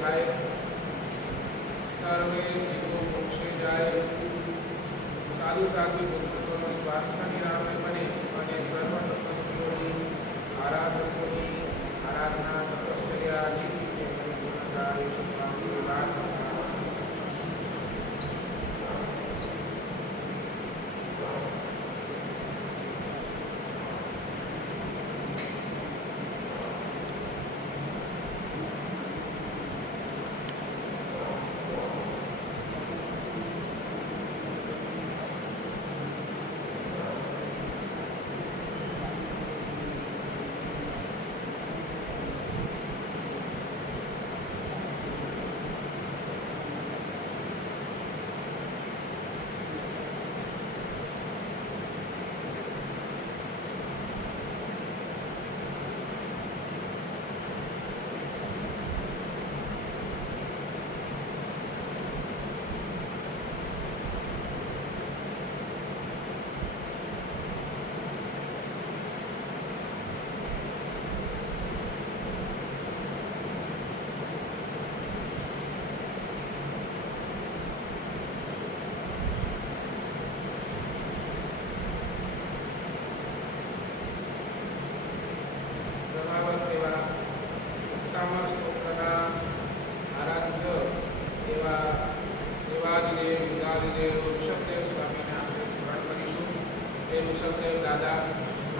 થાય, સર્વે જીવો મોક્ષે જાય, સાધુ સાધ્વી પુત્રોનો સ્વાસ્થ્ય નિરામય બને અને સર્વ તપસ્વીઓની આરાધકોની આરાધના તપશ્ચર્યા નીતિ પૂર્ણ થાય.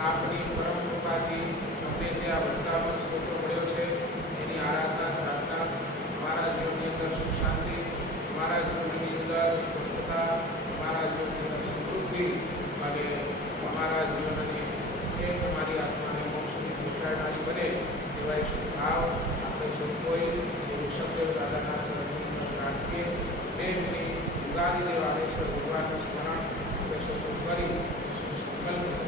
આપની પરમ કૃપાથી અમને જે આ વક્તામૃત સ્તોત્ર મળ્યો છે એની આરાધના સાધના અમારા જીવનની અંદર સુખ શાંતિ, અમારા જીવનની અંદર સ્વસ્થતા, અમારા જીવનની અંદર સમૃદ્ધિ અને અમારા જીવનની એક અમારી આત્માને મોક્ષની પહોંચાડનારી બને એવા શુભ ભાવ આપણે સૌ કોઈ એ ઋષભદેવ દાદાના ચરણની અંદર રાખીએ. દેવની યુગાદિદેવ આવેશ્વર ભગવાનનું સ્મરણ આપણે સૌ કરી સંકલ્પ કરીએ.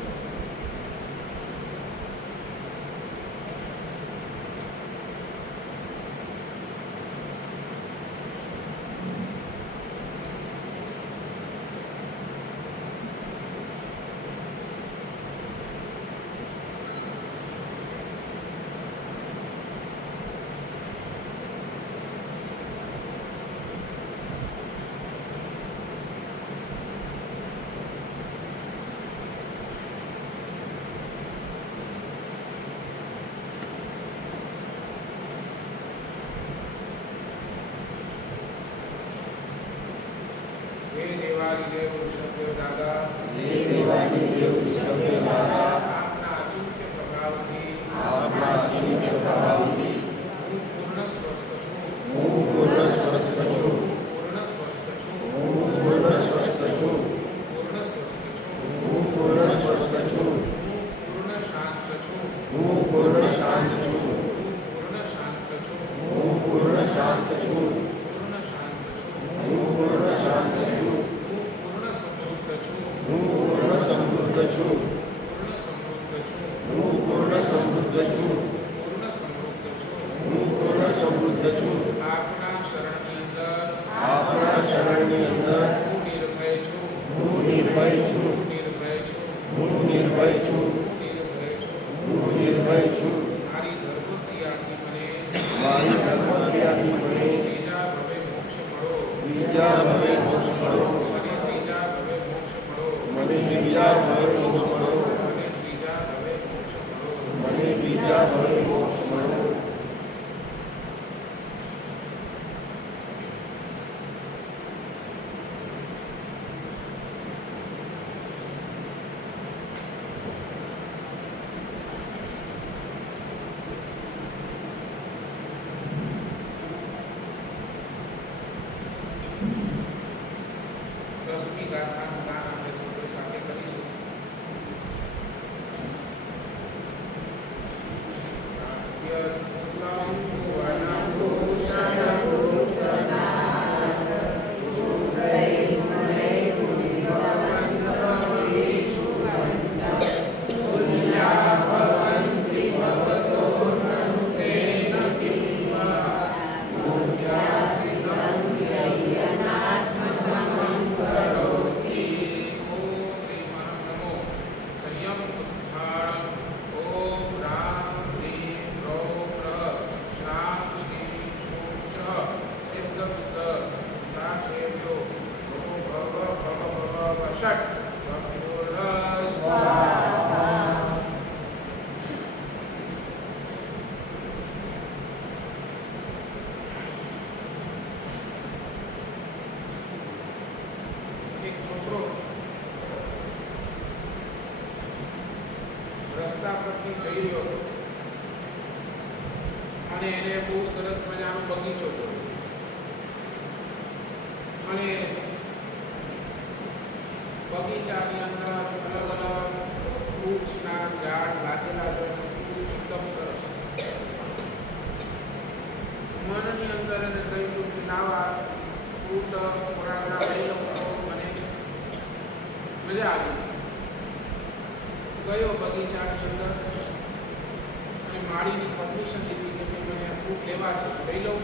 દેવ ઋષભદેવ દાદા, આપના અચૂક્ય પ્રભાવથી હું પૂર્ણ સ્વસ્થ છું, પૂર્ણ સ્વસ્થ છું, પૂર્ણ સ્વસ્થ છું, પૂર્ણ સ્વસ્થ છું, પૂર્ણ સ્વસ્થ છું, પૂર્ણ સ્વસ્થ છું, પૂર્ણ શાંત છું, પૂર્ણ શાંત છું, પૂર્ણ શાંત છું, પૂર્ણ શાંત છું, પૂર્ણ શાંત છું, પૂર્ણ શાંત છું, પૂર્ણ સમૃદ્ધ છું, પૂર્ણ સમૃદ્ધ છું, પૂર્ણ સમૃદ્ધ છું, પૂર્ણ સમૃદ્ધ છું, પૂર્ણ સમૃદ્ધ છું, પૂર્ણ સમૃદ્ધ છું. આપના શરણની અંદર, આપના શરણની અંદર હું નિર્ભય છું, હું નિર્ભય છું, નિર્ભય છું, હું નિર્ભય છું, નિર્ભય છું, હું નિર્ભય છું. મારી ધર્મક્રિયાથી મને, મારી ધર્મક્રિયાથી મને બીજા ભવે મોક્ષ મળો, બીજા ભવે મોક્ષ મળો, મને બીજા ભવે મોક્ષ મળો, મને બીજા ભવે મોક્ષ મળો, મને બીજા ભવે મોક્ષ મળો, મને બીજા ભવે મોક્ષ મળો. દસમી ગાથાનું ગાન આપણે સૌ સાથે કરીશું. Yeah. षट् सपूर्ण एक छोकरो रस्ता परથી જઈ રહ્યો હતો અને એને બહુ સરસ મજાનો બગીચો જોયો અને બગીચાની અંદર અલગ અલગ ફ્રૂટ્સના ઝાડ લાગેલા જોઈને એકદમ સરસ મનની અંદર એને થયું કે નાવા ફ્રૂટ થોડા લઈ લઉં અને મજા આવી ગયો બગીચાની અંદર અને માળીની પરમિશન લીધી કે મને ફ્રૂટ લેવા છે લઈ લઉં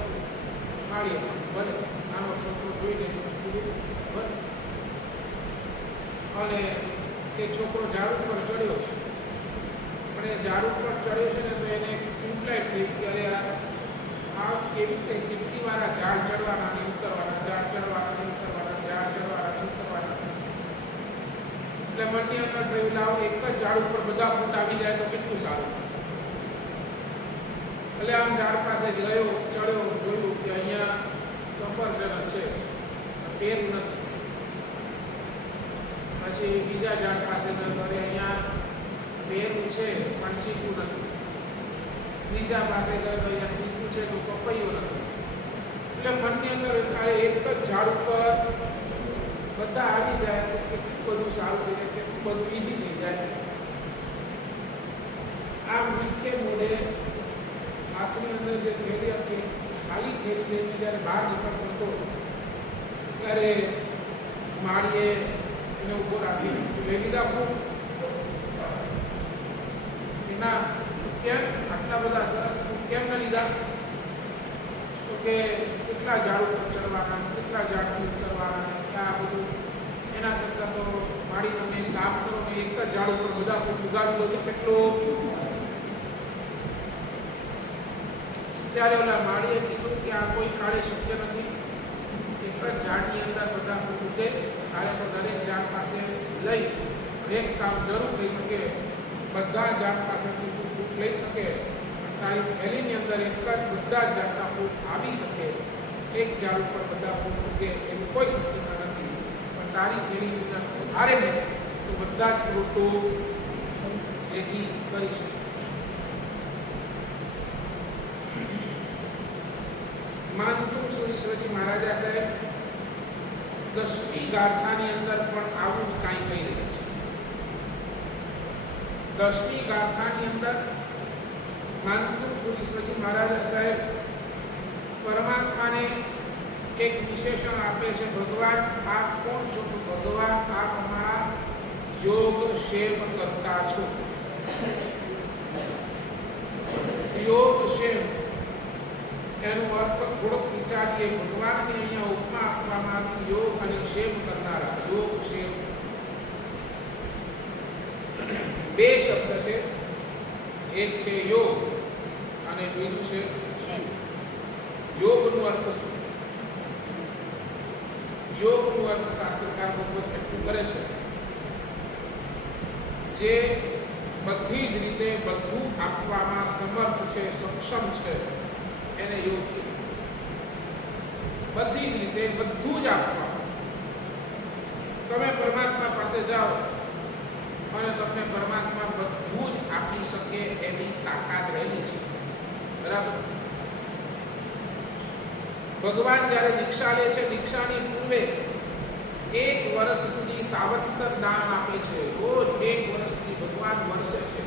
માળીએ ભલે નાનો છોકરો જોઈને ભલે અને તે છોકરો ઝાડ ઉપર ચડ્યો છે પણ એ ઝાડ ઉપર ચડ્યો છે ને તો એને ટ્યુબલાઇટ થઈ કે અરે આ કેવી રીતે કેટલી વાર આ ઝાડ ચડવાના ને ઉતરવાના ઝાડ ચડવાના ને ઉતરવાના ઝાડ ચડવાના ને ઉતરવાના એટલે મનની અંદર થયું લાવો એક જ ઝાડ ઉપર બધા ફૂટ આવી જાય તો કેટલું સારું એટલે આમ ઝાડ પાસે ગયો ચડ્યો જોયું કે અહીંયા સફરજન છે પેર નથી પછી બીજા ઝાડ પાસે ગયો અરે અહીંયા પેરું છે પણ ચીકુ નથી ત્રીજા પાસે ગયો અહીંયા ચીકુ છે તો પપૈયો નથી એટલે મનની અંદર એક જ ઝાડ ઉપર બધા આવી જાય તો કેટલું બધું સારું થઈ જાય કેટલું બધું ઈઝી થઈ જાય આ મીઠે મોઢે હાથની અંદર જે થેલી હતી ખાલી થેલી લઈને જ્યારે બહાર નીકળતો હતો ત્યારે માળીએ એને ઊભો રાખી લઈ લીધા ફૂલ એના કેમ આટલા બધા સરસ ફૂલ કેમ ન લીધા તો કે કેટલા ઝાડ ઉપર ચડવાના કેટલા ઝાડથી ઉતરવાના ને ક્યાં બધું એના કરતાં તો માળી તમે એક કામ કરો ને એક જ ઝાડ ઉપર બધા ફૂલ ઉગાડી દો તો કેટલું ત્યારે ઓલા માળીએ કીધું કે આ કોઈ કાળે શક્ય નથી એક જ ઝાડની અંદર બધા ફૂલ ઉગે તારે તો દરેક ઝાડ પાસે લઈ એક કામ જરૂર થઈ શકે બધા ઝાડ પાસેથી તું ફૂલ લઈ શકે તારી થેલીની અંદર એક જ બધા જ ઝાડના ફૂલ આવી શકે એક ઝાડ ઉપર બધા ફૂલ ઉગે એવી કોઈ શક્યતા નથી પણ તારી થેલીની અંદર વધારે ને તો બધા જ ફ્રૂટો રેડી કરી શકે માનતુંગ સુરેશ્વરજી મહારાજા સાહેબ 10મી ગાથાની અંદર પણ આવું જ કાંઈ કહી રહ્યા છે 10મી ગાથાની અંદર માનતુંગ સુરેશ્વરજી મહારાજા સાહેબ પરમાત્માને એક વિશેષણ આપે છે ભગવાન આપ કોણ છો તો ભગવાન આપ અમારા યોગ સેવ કરતા છો યોગ સેવ એનો અર્થ થોડોક વિચારીએ ભગવાનને અહીંયા ઉપમા આપવામાં આવી યોગ અને સેવ કરનારા યોગ સેવ બે શબ્દ છે એક છે યોગ અને બીજું છે શિવ યોગનો અર્થ શું યોગનો અર્થ શાસ્ત્રકાર ભગવત એટલું કરે છે જે બધી જ રીતે બધું આપવામાં સમર્થ છે સક્ષમ છે એને યોગ કહેવાય બધી જ રીતે બધું જ આપવા તમે પરમાત્મા પાસે જાઓ અને તમને પરમાત્મા બધું જ આપી શકે એવી તાકાત રહેલી છે બરાબર ભગવાન જ્યારે દીક્ષા લે છે દીક્ષાની પૂર્વે 1 વર્ષ સુધી સાવત્સર દાન આપે છે રોજ 1 વર્ષ સુધી ભગવાન વર્ષે છે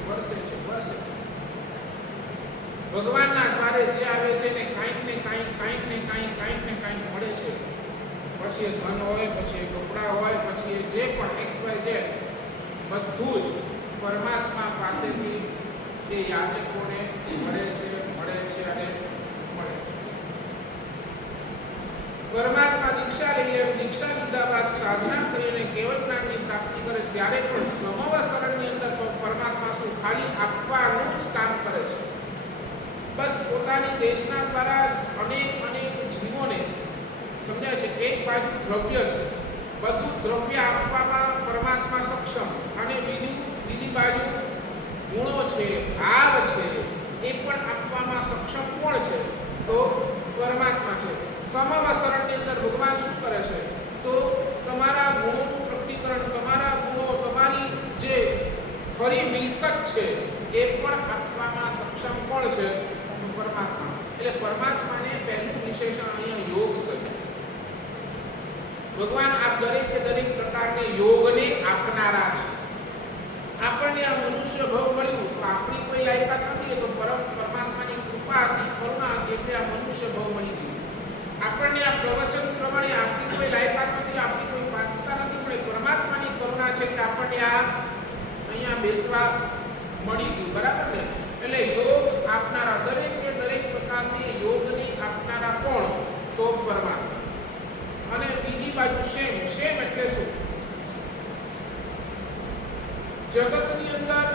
ભગવાનના દ્વારે જે આવે છે ને કાંઈક ને કાંઈક મળે છે પછી એ ધન હોય પછી એ કપડાં હોય પછી એ જે પણ XYZ બધું જ પરમાત્મા પાસેથી એ યાચકોને મળે છે અને મળે છે પરમાત્મા દીક્ષા લઈ લે દીક્ષા લીધા બાદ સાધના કરીને કેવલ જ્ઞાનની પ્રાપ્તિ કરે ત્યારે પણ સમવસરણની અંદર પરમાત્મા શું ખાલી આપવાનું જ કામ કરે છે બસ પોતાની દેશના દ્વારા અનેક જીવોને સમજાય છે એક બાજુ દ્રવ્ય છે બધું દ્રવ્ય આપવામાં પરમાત્મા સક્ષમ, અને બીજી બાજુ ગુણો છે, ભાવ છે, એ પણ આપવામાં સક્ષમ કોણ છે? તો પરમાત્મા છે. સમવસરણની અંદર ભગવાન શું કરે છે? તો તમારા ગુણોનું પ્રકટીકરણ, તમારા ગુણો, તમારી જે ખરી મિલકત છે એ પણ આપવામાં સક્ષમ કોણ છે? તો પરમાત્મા. એટલે પરમાત્માને પહેલું વિશેષણ અહીંયા યોગ કહ્યું. ભગવાન આ દરેક પ્રકારની યોગને આપનારા છે. આપણને આ મનુષ્ય ભવ મળ્યું તો આપણી કોઈ લાયકાત નથી, તો પરમાત્માની કૃપા હતી, કરુણા હતી, એટલે આ મનુષ્ય ભવ મળી છે. આપણને આ પ્રવચન શ્રવણે આપણી કોઈ લાયકાત નથી, આપણી કોઈ પાत्रતા નથી, પણ પરમાત્માની કરુણા છે કે આપણને આ અહીંયા બેસવા મળી ગયું. બરાબર ને? એટલે યોગ આપનારા, દરેક પ્રકારની યોગની આપનારા કોણ? તો પરમાત્મા. અને બીજી બાજુ શેમ એટલે શું? જગતની અંદર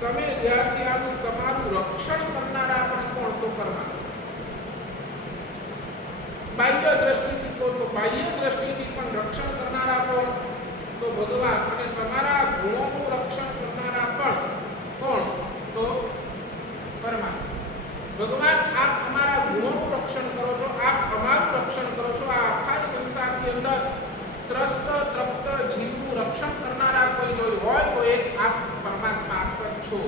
તમે જ્યાંથી આવું તમારું રક્ષણ કરનારા પણ કોણ? તો પરમાત્મા. બાહ્ય દ્રષ્ટિથી તો બાહ્ય દ્રષ્ટિથી પણ રક્ષણ કરનારા કોણ? તો ભગવાન. અને તમારા ગુણોનું રક્ષણ કરનારા પણ કોણ? તો પરમાત્મા. ભગવાન, આપ અમારા ગુણોનું રક્ષણ કરો છો, આપ અમારું રક્ષણ કરો છો. આ આખા સંસારની અંદર ત્રસ્ત તૃપ્ત જીવનું રક્ષણ કરનારા કોઈ જો હોય તો એક આપ પરમાત્મા આપ જ છો.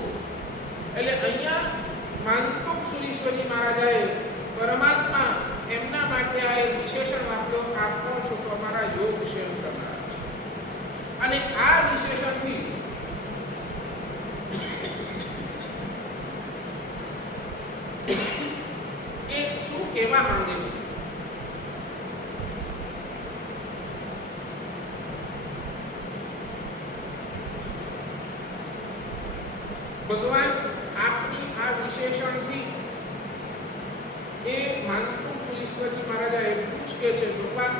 એટલે અહીંયા માંતુક સુરીશ્વરી મહારાજાએ પરમાત્મા એમના માટે આ એક વિશેષણ વાપર્યો. આપ કોણ છો? તો અમારા યોગ શેમ કરનારા છે. અને આ વિશેષણથી એ શું કહેવા માંગે છે? ભગવાન આપની આ વિશેષણથી એ માંતુક સુરીશ્વરજી મહારાજા એટલું જ કહે છે, ભગવાન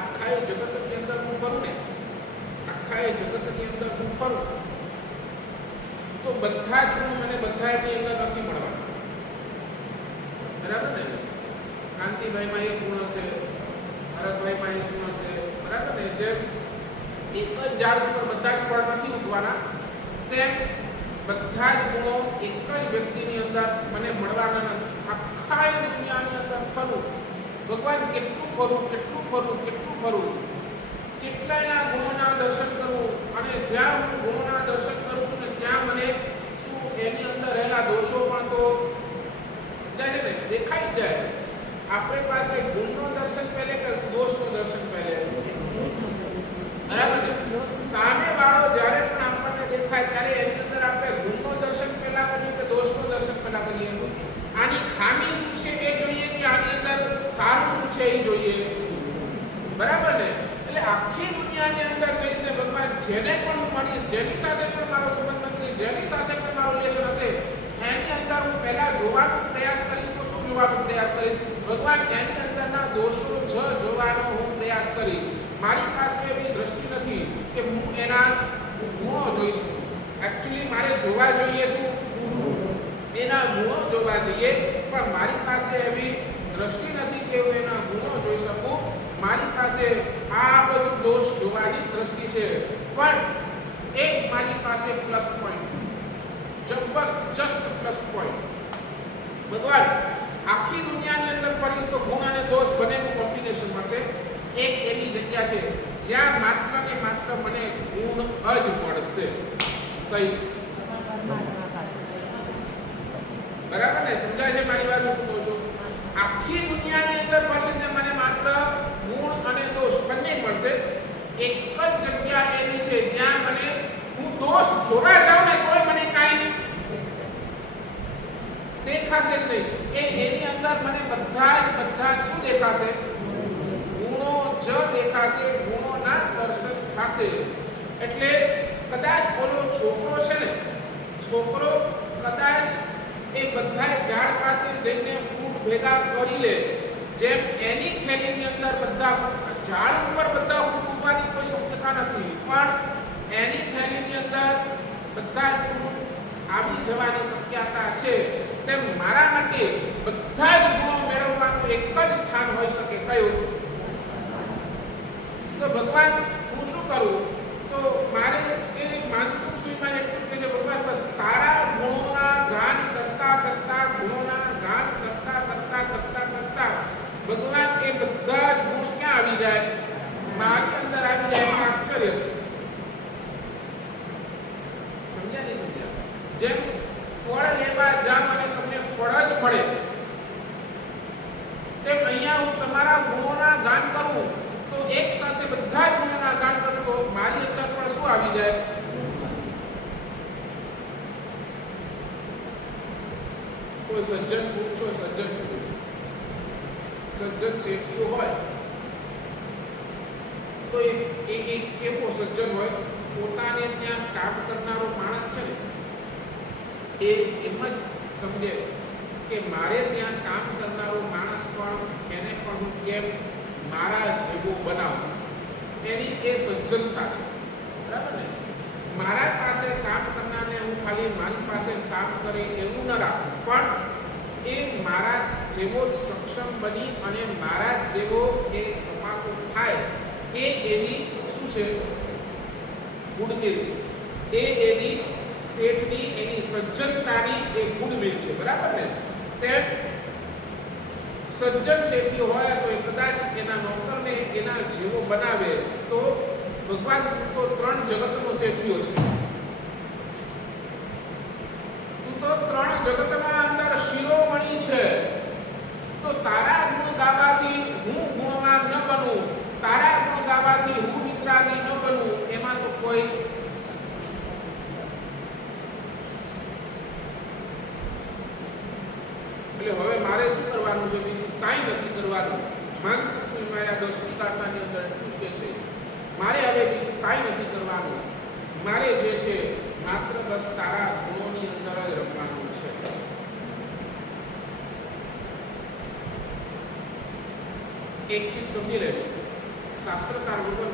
આખા જગતની અંદર હું ફરું ને, આખા જગતની અંદર હું ફરું તો બધા જ ગુણ મને બધાની અંદર નથી મળવાના. બરાબર ને? કાંતિભાઈમાં એક ગુણ હશે, ભરતભાઈમાં એક ગુણ હશે. બરાબર ને? જેમ એક જ ઝાડ ઉપર બધા જ ફળ નથી ઉગવાના, તેમ બધા જ ગુણો એક જ વ્યક્તિની અંદર મને મળવાના નથી. આખા દુનિયાની અંદર ફરું, ભગવાન કેટલું ફરું, કેટલાયના ગુણોના દર્શન કરું, અને જ્યાં હું ગુણોના દર્શન કરું છું ને ત્યાં મને શું એની અંદર રહેલા દોષો પણ તો જાય ને, દેખાઈ જ જાય. આપણી પાસે ગુણનો દર્શન પહેલે કે દોષનો દર્શન પહેલે? બરાબર છે? સામે વાળો જ્યારે પણ આપણને દેખાય ત્યારે એની અંદર આપણે ગુણનો દર્શન પહેલા કરીએ કે દોષનો દર્શન પહેલા કરીએ? આની ખામી શું છે એ જોઈએ કે આની અંદર સારું શું છે એ જોઈએ? બરાબર ને? એટલે આખી દુનિયાની અંદર જઈશ ને ભગવાન જેને પણ હું મળીશ, જેની સાથે પણ મારો સંબંધ બનશે, જેની સાથે પણ મારો રિલેશન હશે, એની અંદર હું પહેલા જોવાનો પ્રયાસ કરીશ. તો શું જોવાનો પ્રયાસ કરીશ? ભગવાન એની અંદરના દોષો જ જોવાનો હું પ્રયાસ કરીશ. મારી પાસે એવી દ્રષ્ટિ નથી કે હું એના ગુણો જોઈ શકું. એકચ્યુઅલી મારે જોવા જોઈએ શું? એના ગુણો જોવા જોઈએ, પણ મારી પાસે એવી દ્રષ્ટિ નથી કે હું એના ગુણો જોઈ શકું. મારી પાસે આ બધું દોષ જોવાની દ્રષ્ટિ છે, પણ એક મારી પાસે પ્લસ પોઈન્ટ, જબરજસ્ત પ્લસ પોઈન્ટ. ભગવાન આખી દુનિયાની અંદર પડીશ તો ગુણ અને દોષ બંનેનું કોમ્બિનેશન મળશે. એક એવી જગ્યા છે જ્યાં માત્ર ને માત્ર મને ગુણ જ મળશે. કઈ? બરાબર ને? સમજાય છે મારી વાત? શું કહું છું? આખી દુનિયાની અંદર પડીશ ને મને માત્ર ગુણ અને દોષ બંને મળશે. એક જ જગ્યા એવી છે જ્યાં મને હું દોષ જોવા જાઉં ને તોય મને કાંઈ દેખાશે જ નહીં. એની અંદર મને બધા જ શું દેખાશે? ગુણો જ દેખાશે, ગુણોના દર્શન થશે. એટલે કદાચ ઓલો છોકરો છે ને, છોકરો કદાચ એ બધા ઝાડ પાસે જઈને ફ્રૂટ ભેગા કરી લે, જેમ એની થેલીની અંદર બધા ઝાડ ઉપર બધા ફ્રૂટ ઉગવાની કોઈ શક્યતા નથી, પણ એની થેલીની અંદર બધા ફ્રૂટ આવી જવાની શક્યતા છે. તેમ મારા માટે બધા જ ગુણો મેળવવાનું એક જ સ્થાન હોઈ શકે. કયું? તો ભગવાન હું શું કરું? તો મારે એ માનતું છું, મારે એટલું કે છે ભગવાન બસ તારા ગુણોના ગાન કરતા કરતા ગુણોના ગાન કરતા કરતા કરતા કરતા ભગવાન એ બધા જ ગુણ ક્યાં આવી જાય? મારી અંદર આવી જાય. એમાં આશ્ચર્ય છે. સમજ્યા નહીં સમજ્યા? જેમ ફળ લેવા જાવ અને તમને ફળ જ મળે, તેમ અહીંયા હું તમારા ગુણોના ગાન કરું તો એક સાથે બધા જ ગુણોના ગાન કરું તો મારી અંદર પણ શું આવી જાય? કોઈ સજ્જન પુરુષ હોય, સજ્જન શેઠીઓ હોય તો એ કેવો સજ્જન હોય? પોતાને ત્યાં કામ કરનારો માણસ છે ને એ એમ જ સમજે કે મારે ત્યાં કામ કરનારો માણસ પણ એને પણ હું કેમ મારા જેવો બનાવું, એની એ સજ્જનતા છે. બરાબર ને? મારા પાસે કામ કરનારને હું ખાલી મારી પાસે કામ કરે એવું ન રાખું, પણ એ મારા જેવો સક્ષમ બની અને મારા જેવો એ કમાતો થાય એ એની શું છે? ગુડવિલ છે. એ એની શેઠની એની સજ્જનતાની એ ગુડવિલ છે. બરાબર ને? તેમ સજ્જન શેઠી હોય તો એ કદાચ એના નોકરને એના જેવો બનાવે તો ભગવાન તો ત્રણ જગતનો શેઠીઓ છે. તું તો ત્રણ જગતના અંદર શિરોમણી છે. તો તારા ગુણ ગાવાથી હું ગુણવાન ન બનું, તારા ગુણ ગાવાથી હું મિત્રાદી ન બનું, એમાં તો કોઈ એટલે હવે મારે શું કરવાનું છે? બીજું કાંઈ નથી કરવાનું. માનતું છું મારા 10મી ગાથાની અંદર એટલું જ કે છે મારે હવે બીજું કાંઈ નથી કરવાનું. મારે જે છે માત્ર બસ તારા ગુણોની અંદર જ રમવાનું છે. એક ચીજ સમજી લેજો, શાસ્ત્રકાર ભગવાન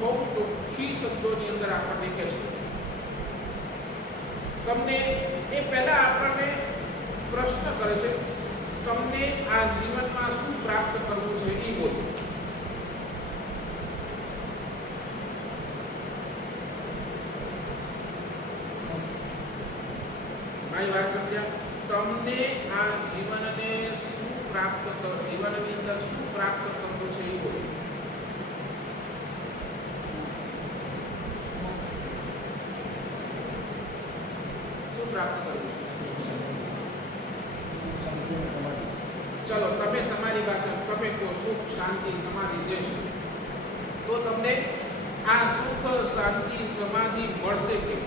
બહુ ચોખ્ખી શબ્દોની અંદર આપણને કહે છે. તમને એ પહેલા આપણને પ્રશ્ન કરે છે, તમને આ જીવનમાં શું પ્રાપ્ત કરવું છે એ બોલો. મારી વાત સમજ્યા? તમને આ જીવનને શું પ્રાપ્ત કરવું, જીવનની અંદર શું પ્રાપ્ત કરવું છે એ બોલો. શું પ્રાપ્ત કરવું છે? ચલો તમે તમારી ભાષા તમે કહો સુખ શાંતિ સમાધિ જે છે, તો તમને આ સુખ શાંતિ સમાધિ મળશે કેમ?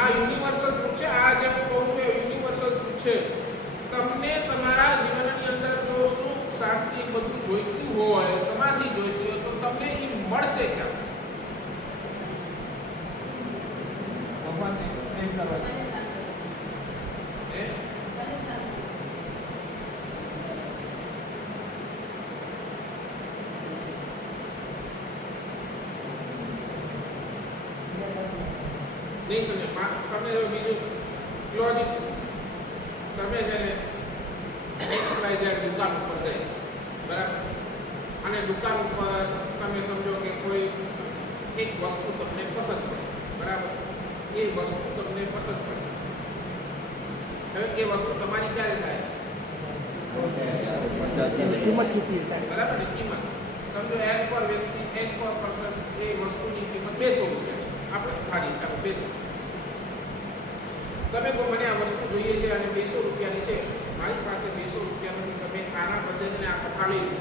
આ યુનિવર્સલ ટ્રુથ છે. આ જે હું કહું છું એ યુનિવર્સલ ટ્રુથ છે. તમને તમારા જીવનની અંદર જો સુખ શાંતિ બધું જોઈતું હોય, સમાધિ જોઈતી હોય, તો તમને એ મળશે ક્યાં? ભગવાનને પ્રેમ કરવા. નહીં સમજે તમને જો બીજું લોજિક, તમે છે ને XYZ દુકાન ઉપર ગઈ, બરાબર, અને દુકાન ઉપર તમે સમજો કે કોઈ એક વસ્તુ તમને પસંદ પડી, બરાબર, એ વસ્તુ તમને પસંદ પડી. હવે એ વસ્તુ તમારી ક્યારે થાય? કિંમત ચૂકવી થાય. બરાબર ને? કિંમત સમજો એઝ પર વ્યક્તિ, એઝ પર પર્સન એ વસ્તુની કિંમત 200 રૂપિયા છે. આપણે ખાલી ચાલો 200. તમે કહો મને આ વસ્તુ જોઈએ છે અને 200 રૂપિયાની છે, મારી પાસે 200 રૂપિયા નથી, તમે આના બદલે આ કપા લઈ લો.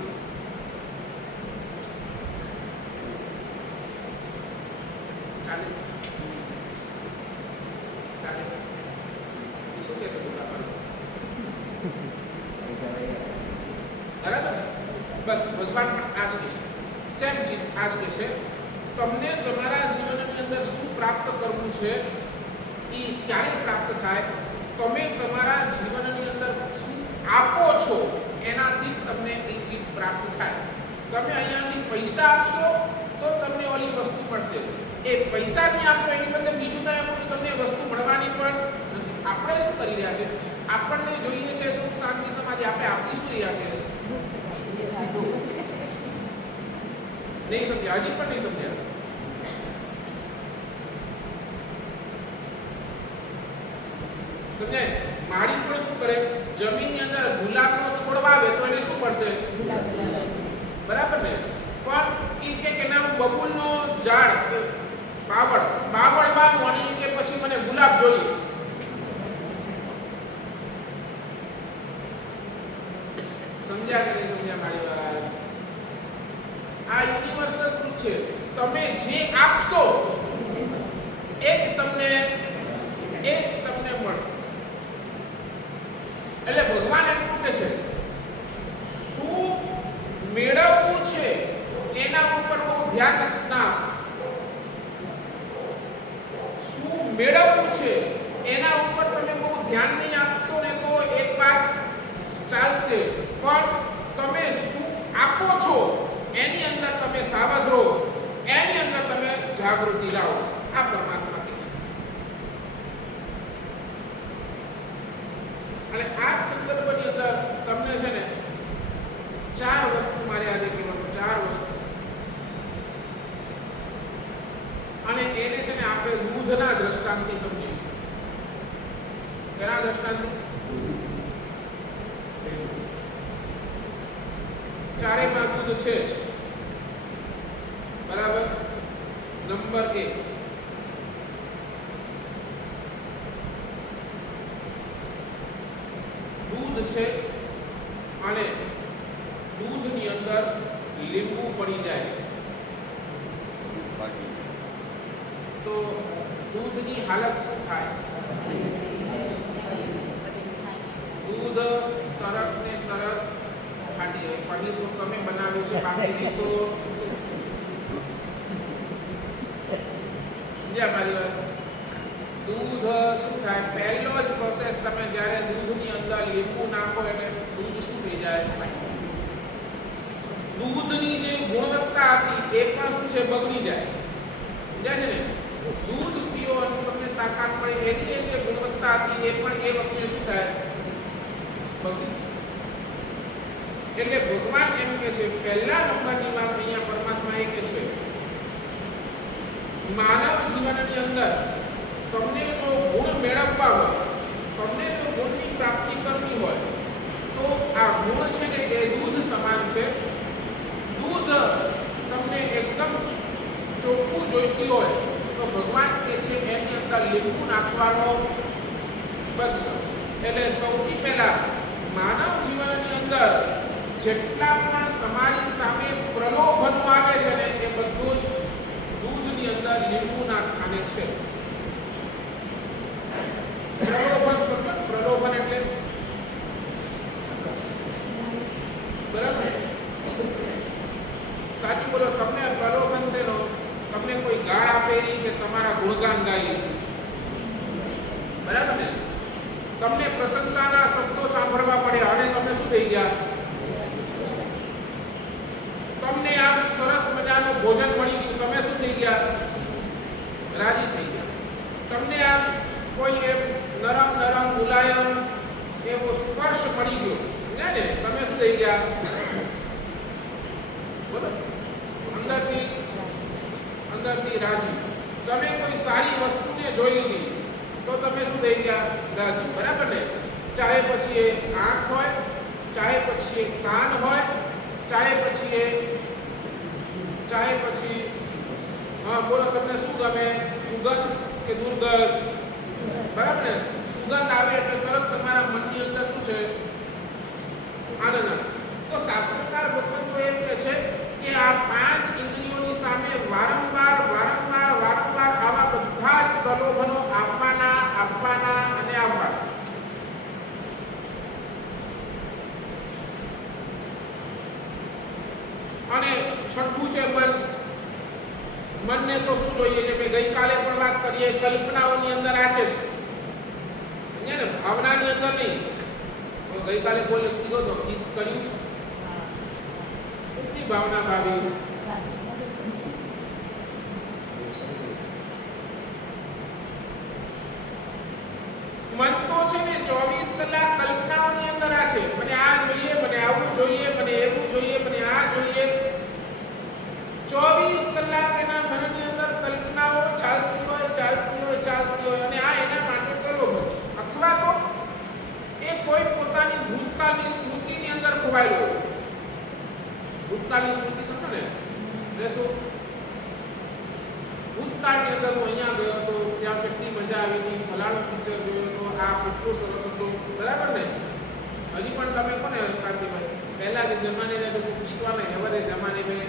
ચાલે? ચાલે? શું કે દુકાન પડે? બરાબર ને? બસ ભગવાન પણ આ જ કહે છે, સેમ ચીજ આ જ કહે છે. તમને તમારા જીવનની અંદર શું પ્રાપ્ત કરવું છે એ ક્યારે પ્રાપ્ત થાય? તમે તમારા જીવનની અંદર શું આપો છો એનાથી તમને એ ચીજ પ્રાપ્ત થાય. તમે અહીંયાથી પૈસા આપશો તો તમને ઓલી વસ્તુ મળશે. એ પૈસા નહીં આપો એની બદલે બીજું કંઈ આપો તો તમને વસ્તુ મળવાની પણ નથી. આપણે શું કરી રહ્યા છે? આપણને જોઈએ છે સુખ શાંતિ સમાધિ વર્ષમાં જે આપણે આપી શું રહ્યા છે નહીં સમજ્યા, હજી પણ નહીં સમજ્યા. સમજાય? માળી પણ શું કરે, જમીનની અંદર ગુલાબનો છોડ વાવે તો એને શું પડશે, બરાબર ને? પણ એ કે ના હું બબૂલનો ઝાડ બાવળ વાવું અને કે પછી મને ગુલાબ જોઈએ. સમજ્યા કે નહીં સમજ્યા મારી વાત? આ યુનિવર્સલ ટ્રુથ છે. તમે જે આપશો એ જ તમને મળશે. એટલે ભગવાન એમ કહે છે શું મેળવવું છે એના ઉપર બહુ ધ્યાન નથી ના. શું મેળવવું છે એના ઉપર તમે બહુ ધ્યાન નહીં આપશો ને તો એક વાત ચાલશે, પણ તમે શું આપો છો એની અંદર તમે સાવધ રહો, એની અંદર તમે જાગૃતિ લાવો. આ પરમાત્મા કહે છે. અને આ સંદર્ભની અંદર તમને છે ને 4 વસ્તુ મારે આજે કહેવાનું, 4 વસ્તુ. અને એને છે ને આપણે દૂધના દ્રષ્ટાંતથી સમજીશું. કેના દ્રષ્ટાંતથી? ચારેમાં દૂધ છે જ, બરાબર. નંબર 1, દૂધ છે અને દૂધની અંદર લીંબુ પડી જાય છે તો દૂધની હાલત શું થાય? દૂધ તરત ને તરત ફાટી જાય. પનીર તો તમે બનાવ્યું છે, બાકી નહીં તો મારી વાત. દૂધ શું થાય? પહેલો જ પ્રોસેસ, તમે જ્યારે દૂધની અંદર લીંબુ નાખો એટલે દૂધ શું થઈ જાય? દૂધની જે ગુણવત્તા હતી એ પણ શું છે? બગડી જાય. સમજાય છે ને? દૂધ પીઓ અને તમને તાકાત મળે એની જે ગુણવત્તા હતી એ પણ એ વખતે શું થાય? બગડી. એટલે ભગવાન એમ કે છે, પહેલા નંબરની વાત અહીંયા પરમાત્મા એ કે છે માનવ જીવનની અંદર તમને જો ગુણ મેળવવા હોય, તમને જો ગુણની પ્રાપ્તિ કરવી હોય તો આ ગુણ છે ને એ દૂધ સમાન છે. દૂધ તમને એકદમ ચોખ્ખું જોઈતી હોય તો ભગવાન કે છે એની અંદર લીંબુ નાખવાનો બંધ કરો. એટલે સૌથી પહેલા માનવ જીવનની અંદર જેટલા પણ તમારી સામે પ્રલોભનો આવે છે ને એ બધું જ દૂધની અંદર લીંબુના સ્થાને છે. પ્રલોભન સમજ? પ્રલોભન એટલે બરાબર સાચું બોલો. તમને પ્રલોભન છે નો, તમને કોઈ ગાળ આપેલી કે તમારા ગુણગાન ગાઈ, બરાબર ને? તમને પ્રશંસાના શબ્દો સાંભળવા પડે અને તમે શું થઈ ગયા? તમને આમ સરસ મજાનું ભોજન મળી ગયું, તમે શું થઈ ગયા? રાજી થઈ ગયા. તમને આમ કોઈ એમ નરમ મુલાયમ એવો સ્પર્શ મળી ગયો ને, તમે શું થઈ ગયા? બોલો, અંદરથી રાજી. તમે કોઈ સારી વસ્તુને જોઈ લીધી તો તમે શું થઈ ગયા? રાજી. બરાબર ને? ચાહે પછી એ આંખ હોય, ચાહે પછી એ કાન હોય, ચાહે પછી હા બોલો, તમને શું ગમે? સુગંધ કે દુર્ગંધ? બરાબર ને? સુગંધ આવે એટલે તરત તમારા મનની અંદર શું છે? આનંદ આવે. તો શાસ્ત્રકાર ભગવાન તો એમ કહે છે કે આ 5 ઇન્દ્રિયોની સામે વારંવાર આવા બધા જ પ્રલોભનો આપવાના અને આવવાના. અને છઠ્ઠું છે મન. મનને તો શું જોઈએ છે? મેં ગઈકાલે પણ વાત કરીએ, કલ્પનાઓની અંદર આચે છે ને, ભાવનાની અંદર નહીં. તો ગઈકાલે બોલ કીધો તો કર્યું કેટલી ભાવના ભાવી. મન તો છે ને 24 કલાક કલ્પનાઓની અંદર આ છે, મને આ જોઈએ, મને આવું જોઈએ, મને એવું જોઈએ, મને આ જોઈએ. 24 કલાક એના મનની અંદર કલ્પનાઓ ચાલતી હોય અને આ એના માટે પ્રલોભન છે. અથવા તો એ કોઈ પોતાની ભૂતકાળની સ્મૃતિની અંદર ખોવાયેલો હોય. ભૂતકાળની સ્મૃતિ સમજો ને, એટલે શું? ભૂતકાળની અંદર હું અહીંયા ગયો હતો, ત્યાં કેટલી મજા આવી હતી, ફલાણું પિક્ચર જોયો હતો, આ કેટલું સરસ હતું, બરાબર ને? હજી પણ તમે કોને કાંતિભાઈ પહેલા જે જમાને લોકો ગીતવાને હવે જમાને મેં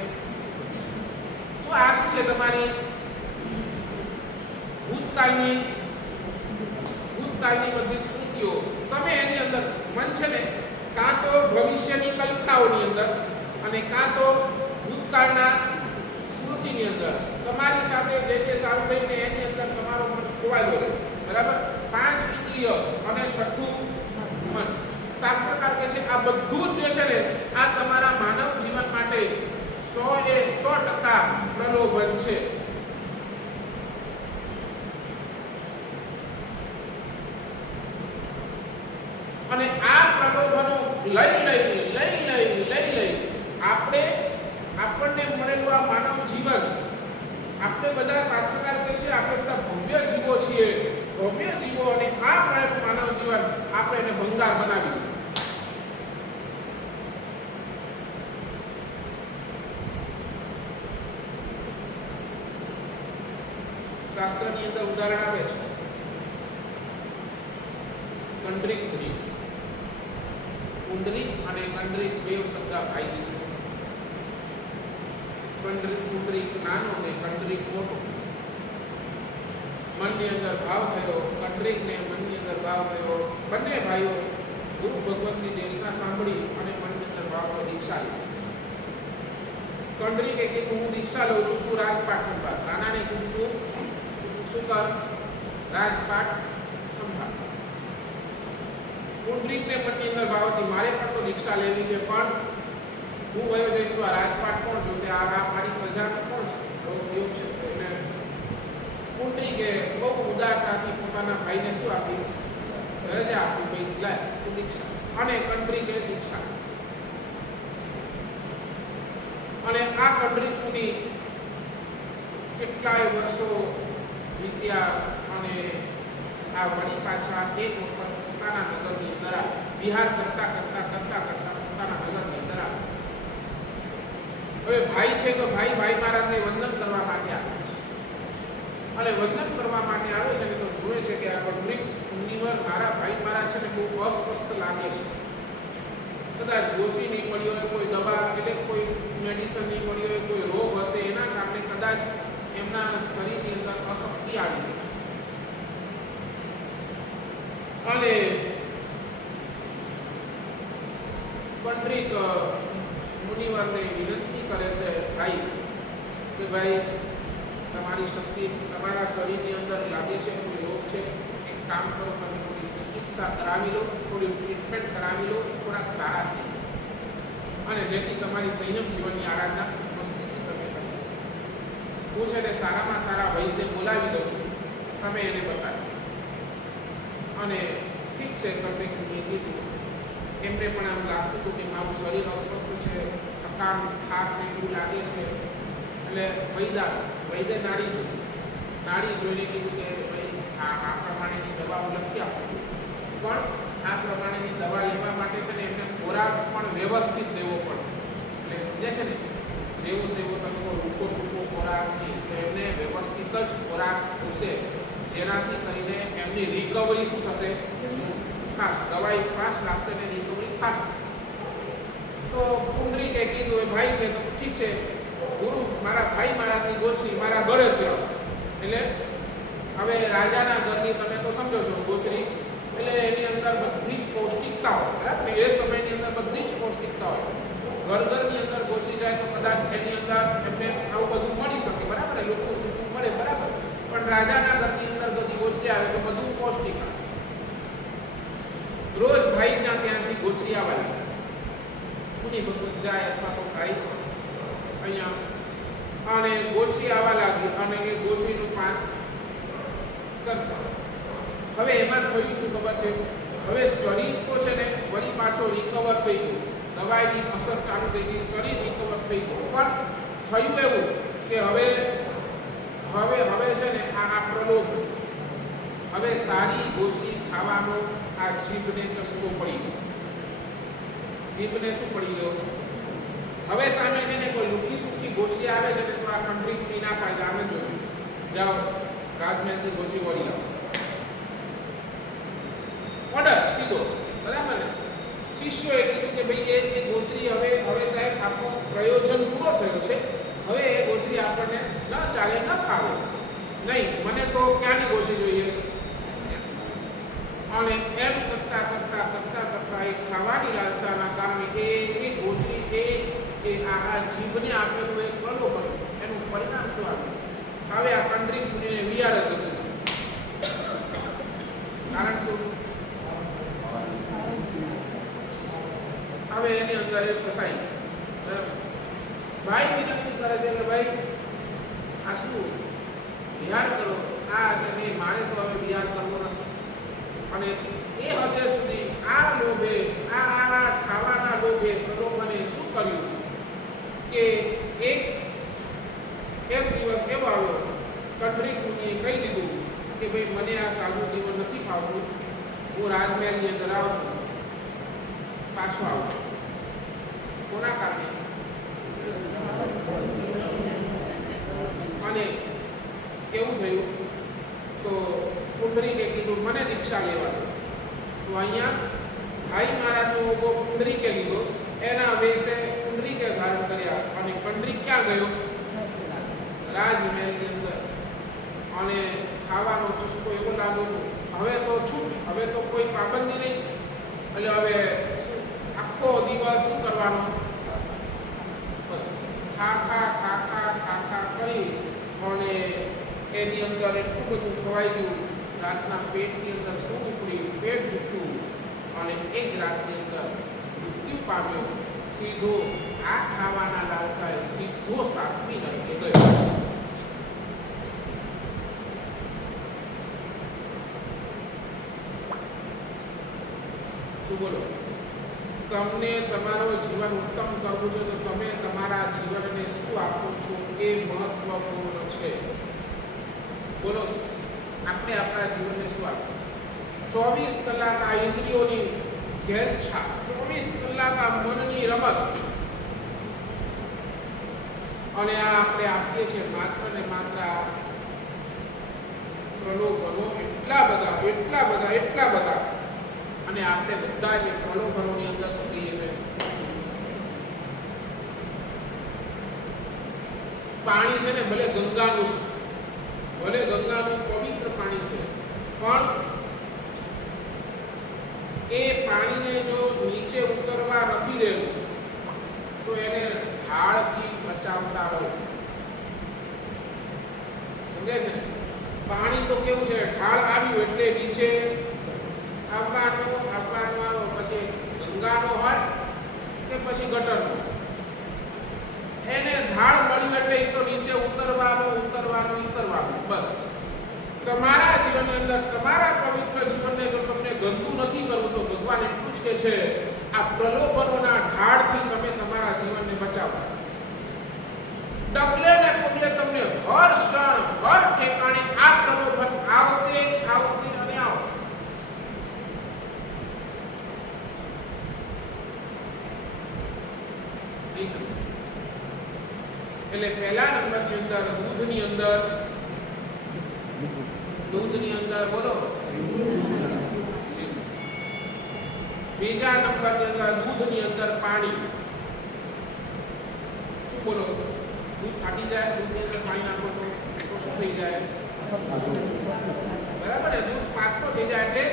શું આ શું છે તમારી ભૂતકાળની બધી સ્મૃતિઓ. તમે એની અંદર મન છે ને કાં તો ભવિષ્યની કલ્પનાઓની અંદર અને કાં તો ભૂતકાળના સ્મૃતિની અંદર તમારી સાથે જે સારું થયું ને એની અંદર તમારો મન ખોવાયેલો રહે, બરાબર? 5 ઇન્દ્રિય અને છઠ્ઠું મન. શાસ્ત્રકાર કહે છે આ બધું જ જે છે ને આ તમારા માનવ જીવન માટે 100% પ્રલોભન છે. અને આ પ્રલોભનો લઈ આપણને મળેલું આ માનવ જીવન, આપણે બધા શાસ્ત્રકાર કહે છે આપણે બધા ભવ્ય જીવો છીએ, ભવ્ય જીવો, અને આ માનવ જીવન આપણે એને ભંગાર બનાવી દીધું. શાસ્ત્રની અંદર ઉદાહરણ આવે છે કંડરીક મુનિ. પુંડરીક અને કંડરીક બે સગા ભાઈ છે. પુંડરીક નાનો ને કંડરીક મોટો. મનની અંદર ભાવ થયો, કંડરીકને મનની અંદર ભાવ થયો. બંને ભાઈઓ ગુરુ ભગવતની દેશના સાંભળી અને મનની અંદર ભાવ થયો, દીક્ષા લીધી. કંડરીકે કીધું હું દીક્ષા લઉં છું, તું રાજપાટ સંભાળ. નાનાને કીધું તું શું કર? રાજપાટ સંભાળ. પુંડરીકને મનની અંદર ભાવ હતી મારે પણ તો દીક્ષા લેવી છે, પણ હું વયો જઈશ તો આ રાજપાટ કોણ જોશે, આ મારી પ્રજાનો કોણ યોગ છે. એટલે પુંડરીકે બહુ ઉદારતાથી પોતાના ભાઈને શું આપ્યું? રજા આપી, ભાઈ લાય તું દીક્ષા. અને કંડરીકે દીક્ષા. અને આ કંડરીક મુનિ કેટલાય વર્ષો વીત્યા અને આ વળી પાછા એક વખત પોતાના નગરની અંદર વિહાર કરતા પોતાના નગરની અંદર આવે. હવે ભાઈ છે તો ભાઈ મહારાજને વંદન કરવા માટે આવે છે. અને વંદન કરવા માટે આવે છે ને તો જોવે છે કે આ કંડરીક મુનિવર મારા ભાઈ મહારાજ છે ને બહુ અસ્વસ્થ લાગે છે. કદાચ ગોળી નહીં મળી હોય, કોઈ દવા એટલે કોઈ મેડિસિન નહીં મળી હોય, કોઈ રોગ હશે, એના કારણે કદાચ એમના શરીરની અંદર અશક્તિ આવી ગઈ છે. અને કંડરીક મુનિવરને વિનંતી કરે છે ભાઈ કે ભાઈ તમારી શક્તિ તમારા શરીરની અંદર લાગે છે, કોઈ રોગ છે, એક કામ કરો, તમે થોડી ચિકિત્સા કરાવી લો, થોડી ટ્રીટમેન્ટ કરાવી લો, થોડાક સારા થઈ અને જેથી તમારી સંયમ જીવનની આરાધના મસ્તીથી તમે કરી શકો. હું છે તે સારામાં સારા વૈદ્યને બોલાવી દઉં છું, તમે એને બતાવી. અને ઠીક છે, કંડરીક મુનિએ કીધું. એમને પણ આમ લાગતું હતું કે મારું શરીર અસ્વસ્થ છે, થાક ને એવું લાગે છે. એટલે વૈદ્ય નાડી જોઈને કીધું કે ભાઈ આ પ્રમાણેની દવા હું લખી આપું છું, પણ આ પ્રમાણેની દવા લેવા માટે છે ને એમને ખોરાક પણ વ્યવસ્થિત લેવો પડશે. એટલે સમજે છે ને, જેવો તેવો તમે રૂખો સૂકો ખોરાક નહીં, તો એમને વ્યવસ્થિત જ ખોરાક જોશે, જેનાથી કરીને એમની રિકવરી શું થશે? ફાસ્ટ. દવાઈ ફાસ્ટ લાગશે ને રિકવરી ફાસ્ટ. તો પુંડરીકે કીધું એ ભાઈ છે તો ઠીક છે, ગુરુ મારા ભાઈ મહારાજની ગોચરી મારા ઘરેથી આવશે. એટલે હવે રાજાના ઘરની તમે તો સમજો છો ગોચરી એટલે એની અંદર બધી જ પૌષ્ટિકતા હોય, બરાબર ને? એ સમયની અંદર બધી જ પૌષ્ટિકતા હોય. ઘરની અંદર ગોચરી જાય તો કદાચ એની અંદર એમને આવું બધું મળી શકે, બરાબર ને? લોકો સૂકું મળે, બરાબર. પણ રાજાના ઘરની અંદર બધી ગોચરી આવે તો બધું પૌષ્ટિક આવે. રોજ ભાઈના ત્યાંથી ગોચરી આવવા લાગે. મુનિ ભગવત જાય અથવા તો ભાઈ અહીંયા અને ગોચરી આવવા લાગી અને એ ગોચરીનું પાન કરતા. હવે એમાં થયું શું ખબર છે? હવે શરીર તો છે ને વળી પાછો રિકવર થઈ ગયું, દવાઈની અસર ચાલુ થઈ ગઈ, શરીર રિકવર થઈ ગયું, પણ થયું એવું કે હવે છે ને આ પ્રલોભ, હવે સારી ગોચરી ખાવાનો આ જીભને ચસ્કો પડી ગયો. જીભને શું પડી ગયો? હવે સામે છે ને કોઈ લુખી સુખી ગોચરી આવે છે ને તો આ કંટ્રી પી ના પાડે, આને જોયું જાઓ રાજમહેલની ગોચરી વળી લાવો, ઓર્ડર સીધો, બરાબર ને? શિષ્યોએ કીધું કે ભાઈ એ ગોચરી હવે સાહેબ આપણો પ્રયોજન પૂરો થયો છે, હવે એ ગોચરી આપણને ન ચાલે, ન ખાવે નહીં, મને તો ક્યાંની ગોચરી જોઈએ. અને એમ કરતા એ ખાવાની લાલસાના કારણે એ ગોચરી એ આ જીભને આપેલું એક પ્રલોભન, એનું પરિણામ શું આવ્યું? હવે આ કંટ્રી પુરીને વિયાર જ હતું. કારણ શું? હવે એની અંદર એક ફસાઈ, ભાઈ વિનંતી કરે છે કે ભાઈ આ શું વિહાર કરો, આ નહીં, મારે તો હવે વિહાર કરવો નથી. અને એ હદે સુધી આ લોભે, આ ખાવાના લોભે પ્રલોભને શું કર્યું કે એક દિવસ એવો આવ્યો, કંટ્રી કુનીએ કહી દીધું કે ભાઈ મને આ સાદું જીવન નથી ફાવતું, હું રાજમહેલની અંદર આવું છું, પાછો આવું. કોના કારણે? અને કેવું થયું તો પુંડરીકે કીધું મને દીક્ષા લેવા દો. તો અહીંયા ભાઈ મહારાજનો ઉભો પુંડરીકે લીધો, એના વેશે પુંડરીકે ધારણ કર્યા અને કંટ્રી ક્યાં ગયો? રાજમહેલની અંદર. અને ખાવાનો ચસ્કો એવો લાગ્યો, હવે તો છૂટ, હવે તો કોઈ પાબંદી નહીં, એટલે હવે આખો દિવસ શું કરવાનો? બસ ખા કરી. અને એની અંદર એટલું બધું ખવાઈ ગયું, રાતના પેટની અંદર શું ઉપડ્યું, પેટ દુખ્યું, અને એ જ રાતની અંદર મૃત્યુ પામ્યો. સીધો આ ખાવાના લાલસાએ સીધો સાતમી નરકે ગયો. શું બોલો? તમને તમારું જીવન ઉત્તમ કરવું છે તો તમે તમારા જીવનને શું આપો છો એ મહત્વપૂર્ણ છે. બોલો, આપણે આપણા જીવનને શું આપવું છે? 24 કલાક આ ઇન્દ્રિયોની ઘેલછા, 24 કલાક આ મનની રમત, અને આ આપણે આપીએ છીએ માત્ર ને માત્ર પ્રલોભનો એટલા બધા, અને આપણે બધા જ પ્રલોભનોની અંદર સક્રિય છે. પાણી છે ને ભલે ગંગાનું પવિત્ર પાણી છે, પણ એ પાણીને જો નીચે ઉતરવા નથી દેવું તો એને ઢાળથી બચાવતા રહો. સમજે છે ને? પાણી તો કેવું છે, ઢાળ આવ્યું એટલે નીચે આવવાનો, પછી ગંગાનો હોય કે પછી ગટરનો, એને ઢાળ મળ્યું એટલે એ તો નીચે ઉતરવાનું. બસ તમારા જીવનની અંદર, તમારા પવિત્ર જીવનને જો તમને ગંદુ નથી કરવું તો ભગવાન એટલું જ કે છે, આ પ્રલોભનોના ઢાળથી તમે તમારા જીવનને બચાવો. ડગલે ને પગલે તમને હર ક્ષણ, હર ઠેકાણે આ પ્રલોભન આવશે અને આવશે. એટલે પહેલા નંબરની અંદર દૂધની અંદર બોલો, બીજા નંબરની અંદર દૂધની અંદર પાણી. શું બોલો? દૂધ ફાટી જાય, દૂધની અંદર પાણી નાખો તો શું થઈ જાય? બરાબર ને? દૂધ પાતળો થઈ જાય એટલે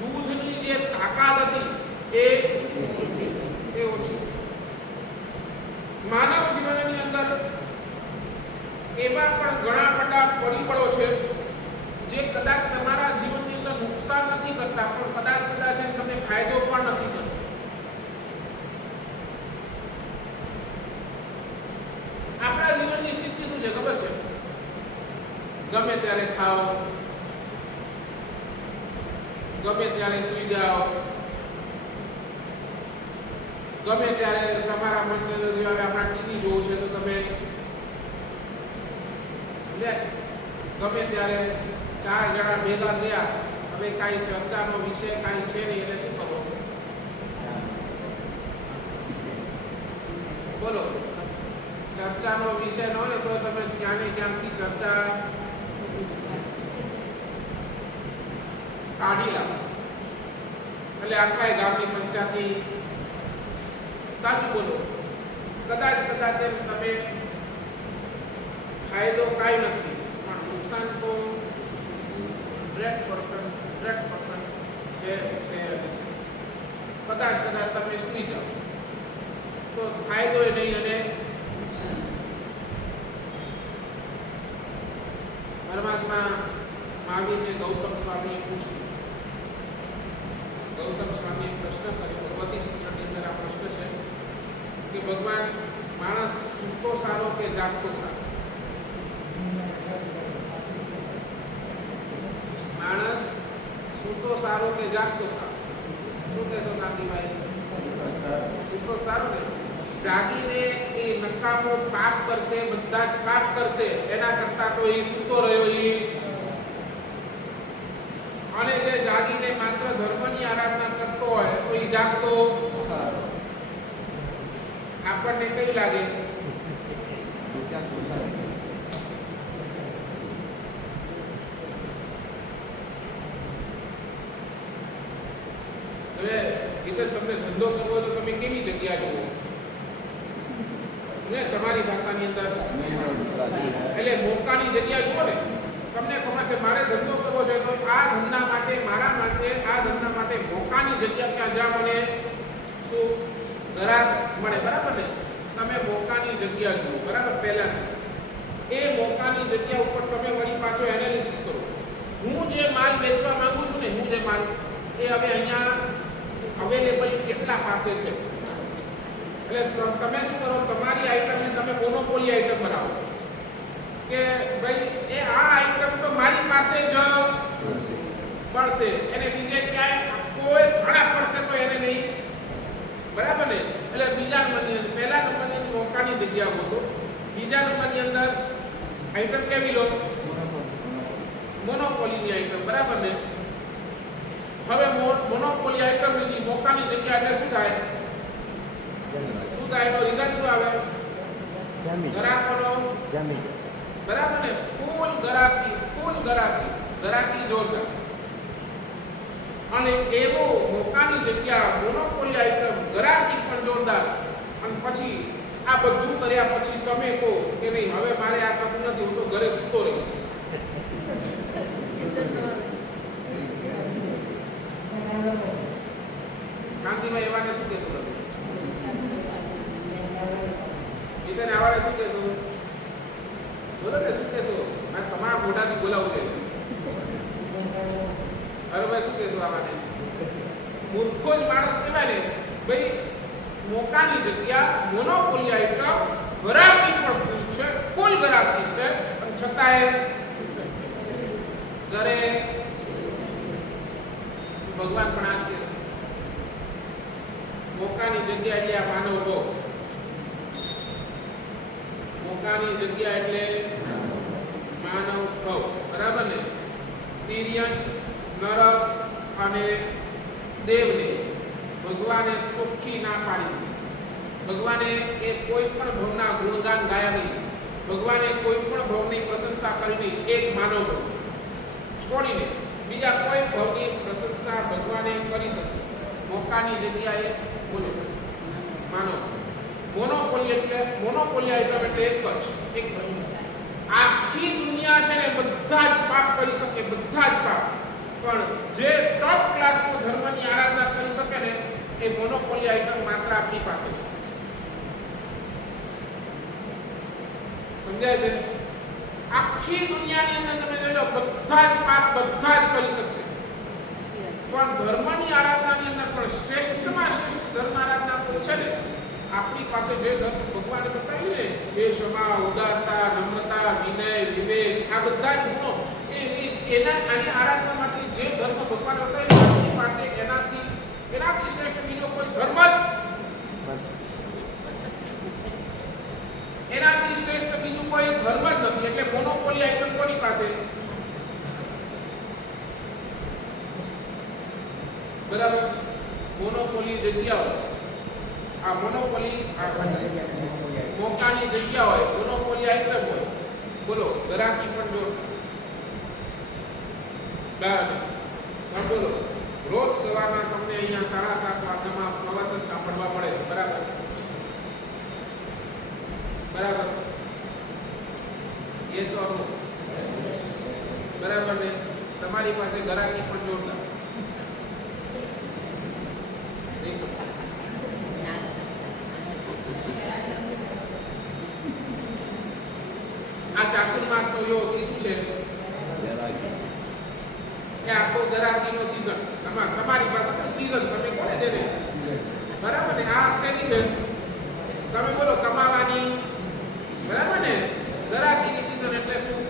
દૂધની જે તાકાત હતી એ ઓછી. માનવ જીવનની અંદર એવા પણ ઘણા બધા પરિબળો છે જે કદાચ તમારા જીવનની અંદર નુકસાન નથી કરતા, પણ કદાચ તમને ફાયદો પણ નથી કરતા. આપણા જીવનની સ્થિતિ શું છે ખબર છે? ગમે ત્યારે ખાઓ, ગમે ત્યારે સૂઈ જાઓ, ગમે ત્યારે તમારા મનની અંદર હવે આપણા ટીવી જોવું છે તો તમે સમજ્યા છે, ગમે ત્યારે ચાર જણા ભેગા થયા, હવે કાંઈ ચર્ચાનો વિષય કાંઈ છે નહીં એટલે શું કરો? બોલો, ચર્ચાનો વિષય ન હોય ને તો તમે ક્યાંને ક્યાંથી ચર્ચા કાઢી લાવો. એટલે આખા ગામની પંચાયતી સાચું બોલો, કદાચ તમે ફાયદો કાંઈ નથી પણ નુકસાન તો 100% છે. કદાચ તમે સૂઈ જાઓ તો ફાયદો એ નહીં અને પરમાત્મા મહાવીરને ગૌતમ સ્વામીએ પૂછ્યું. ગૌતમ સ્વામીએ પ્રશ્ન કર્યો, ભગવતી સૂત્રની અંદર આ પ્રશ્ન છે કે ભગવાન, માણસ સૂતો સારો કે જાગતો સારો? માણસ સૂતો સારો કે જાગતો સારો? શું કહેશો કાંતિભાઈ? સૂતો સારો ને? જાગીને એ નકામું પાપ કરશે, બધા જ પાપ કરશે, એના કરતા તો એ સૂતો રહ્યો એ. અને જે જાગીને માત્ર ધર્મની આરાધના કરતો હોય તો એ જાગતો સારો. આપણને કયું લાગે? હવે ગીતા, તમને ધંધો કરવો તો તમે કેવી જગ્યા જુઓ ને? તમારી ભાષાની અંદર એટલે મોકાની જગ્યા જુઓ ને. તમને ખબર છે મારે ધંધો કરવો છે તો આ ધંધા માટે, મારા માટે, આ ધંધા માટે મોકાની જગ્યા ક્યાં, જ્યાં મને શું ગ્રાહક મળે, બરાબર ને? તમે મોકાની જગ્યા જુઓ, બરાબર? પહેલા એ મોકાની જગ્યા ઉપર તમે વળી પાછો એનાલિસિસ કરો. હું જે માલ વેચવા માંગુ છું ને, હું જે માલ, એ હવે અહીંયા અવેલેબલ કેટલા પાસે છે? એટલે તમે શું કરો, તમારી આઈટમને તમે મોનોપોલી આઈટમ બનાવો કે ભાઈ એ આ આઈટમ તો મારી પાસે જ મળશે, એને બીજે ક્યાંય કોઈ ઘણા પડશે તો એને નહીં, બરાબર ને? એટલે બીજા નંબરની અંદર, પહેલા નંબરની મોકાની જગ્યા હોતો, બીજા નંબરની અંદર આઈટમ કેવી લો? મોનોપોલીની આઈટમ, બરાબર ને? હવે મોનોપોલી આઈટમ લીધી, મોકાની જગ્યા એટલે શું થાય? એનો રિઝલ્ટ શું આવે? ગ્રાહકોનો જમીન, બરાબર ને? ફૂલ ગરાકી જોરદાર. અને એવો મોકાની જગ્યા, મોનોપોલી આઈટમ, ગરાકી પણ જોરદાર. અને પછી આ બધું કર્યા પછી તમે કહો કે નહીં, હવે મારે આ કરવું નથી, હું તો ઘરે સૂતો રહીશ. કાંતિભાઈ એવાને શું કહેશો? ગીતાને આવાને શું કહેશો? બોલો ને, શું કહેશો? આ તમારા મોઢાથી બોલાવું છે. અરે શું કહેશો આવાને? મૂર્ખો જ માણસ કહેવાય ને ભાઈ. મોકાની જગ્યા, મોનોપોલી આઈટમ, ગરાકી પણ ફૂલ ગરાકી છે, પણ છતાંય ઘરે ભગવાન પણ આ જ કહે છે. મોકાની જગ્યા એટલે આ માનવ ભોગ. મોકાની જગ્યા એટલે માનવ ભવ, બરાબર ને? તિર્યંશ, નરક અને દેવને ભગવાને ચોખ્ખી ના પાડી. ભગવાને એ કોઈ પણ ભવના ગુણગાન ગાયા નહીં, ભગવાને કોઈ પણ ભવની પ્રશંસા કરી નહીં. એક માનવ ભવ છોડીને બીજા કોઈ ભવની પ્રશંસા ભગવાને કરી નથી. મોકાની જગ્યાએ બોલો માનવ. મોનોપોલી આઈટમ એટલે એક જ. આખી દુનિયા છે ને બધા જ પાપ કરી શકે, બધા જ પાપ, પણ જે ટોપ ક્લાસનો ધર્મની આરાધના કરી શકે ને એ મોનોપોલી આઈટમ માત્ર આપણી પાસે છે. સમજાય છે? આખી દુનિયાની અંદર તમે જોઈ લો, બધા જ પાપ બધા જ કરી શકશે, પણ ધર્મની આરાધનાની અંદર પણ શ્રેષ્ઠમાં શ્રેષ્ઠ ધર્મ આરાધના કોઈ છે ને આપણી પાસે, જે ધર્મ ભગવાને બતાવ્યું ને, એ ક્ષમા, ઉદારતા, નમ્રતા, વિનય, વિવેક, આ બધા જ ગુણો એના આની આરાધના માટે જે ધર્મ ભગવાને બતાવ્યું મોનોપોલી આઇટમ કોની પાસે? બરાબર, મોનોપોલી જગ્યાઓ, આ મોનોપોલી મોકાની જગ્યા હોય, મોનોપોલી આઇટમ હોય. બોલો, ગરાકી પણ જો બોલો, રોજ સવારના તમને અહીંયા 7:30 વાગ્યામાં પ્રવચન સાંભળવા મળે છે. બરાબર બરાબર, યસ ઓર નો? બરાબર ને? તમારી પાસે ગરાકી પણ જોરદાર નહીં સમજ. આ ચાતુર્માસનો યોગ એ શું છે? કે આખો ગરાકીનો સીઝન. તમારી પાસે સીઝન, તમે કોને દેને? બરાબર ને? આ શેની છે? તમે બોલો, કમાવાની. બરાબર ને? ગરાકીની સીઝન એટલે શું?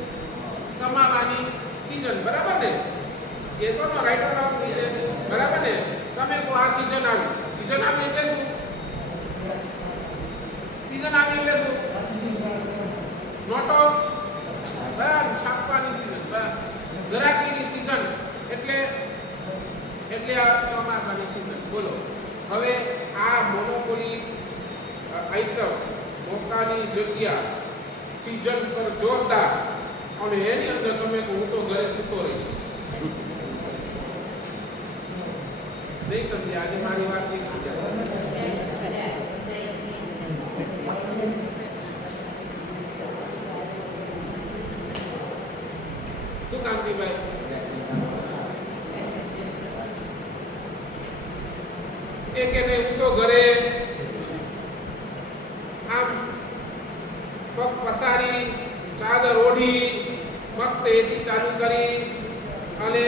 કમાવાની સીઝન. બરાબર ને? Yes or no? Right or wrong? બરાબર ને? તમે કહો આ સીઝન આવી. સીઝન આવી એટલે શું? સીઝન આવી એટલે શું? નોટો બરાબર, છાપવાની સીઝન. બરાબર, ગરાકીની સીઝન એટલે આ ચોમાસાની સીઝન. બોલો, હવે આ મોનોપોલી આઇટમ, મોકાની જગ્યા, સીઝન પર જોરદાર, અને એની અંદર તમે કહો હું તો ઘરે સૂતો રહીશ. નહીં સમજ્યા? આજે મારી વાત નહીં સમજ્યા? શું કાંતિભાઈ? એ કે નહીં, હું તો ઘરે આમ પગ પસારી, ચાદર ઓઢી, મસ્ત એસી ચાલુ કરી અને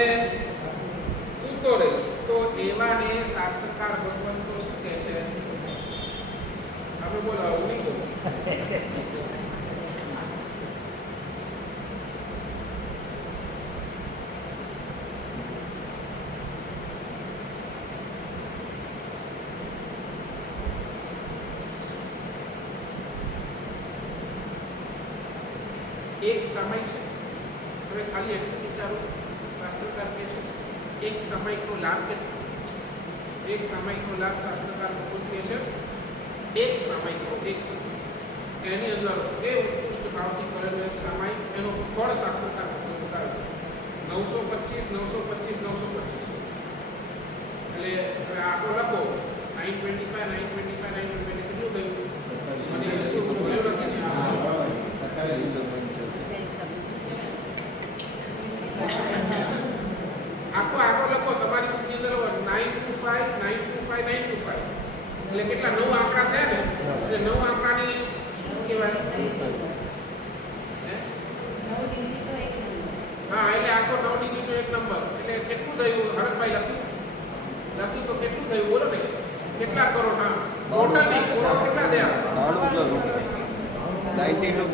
સૂતો રહીશ. તો એવાને શાસ્ત્રકાર ભગવંતો શું કહે છે? તમે બોલો, હું નહીં કહું. એક સમય છે, હવે ખાલી એટલું વિચારો, શાસ્ત્રકાર કહે છે એક સમયનો લાભ કેટલો? એક સમયનો લાભ શાસ્ત્રકાર ભગવંત કહે છે એક સમયનો, એક સમય એની અંદર એ ઉત્કૃષ્ટ ભાવથી કરેલો એક સમય, એનો ફળ શાસ્ત્રકાર ભગવંત બતાવે છે 925, 925, 925. એટલે હવે આંકડો લખો 925, 925, 925 કેટલું થયું? મને એટલું ભણ્યો નથી. આખો લખો તમારી બુકની અંદર 925, 925, 925. એટલે કેટલા 9 આંકડા થયા ને? એટલે 9 આંકડાની શું કહેવાય? હા, એટલે આખો 9 ડિજિટનો એક નંબર. એટલે કેટલું થયું હરકભાઈ? લખ્યું તો કેટલું થયું બોલો ને? કેટલા કરોડ? હા, ટોટલ નહીં, કરોડ કેટલા થયા? 92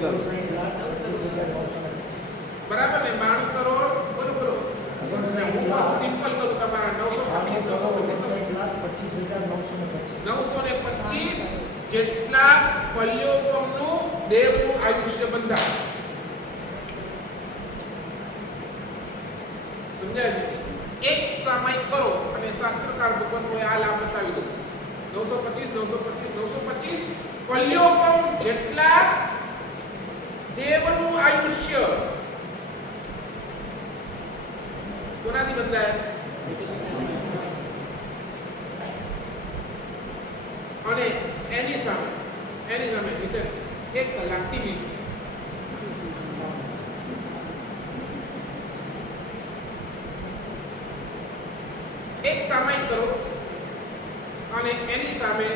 કરોડ. બરાબર ને? 92 કરોડ. બોલો બોલો. હું સિમ્પલ કરું, તમારા 925 જેટલા પલ્યોપમનું દેવનું આયુષ્ય બંધાય. સમજાય છે? એક સમય કરો અને શાસ્ત્રકાર ભગવંતોએ આ લાભ બતાવી દો. 925 પલ્યોપમ જેટલા દેવનું આયુષ્ય કોનાથી બંધાય? અને એની સામે વિતર 1 કલાકથી બીજું. એક સમય કરો અને એની સામે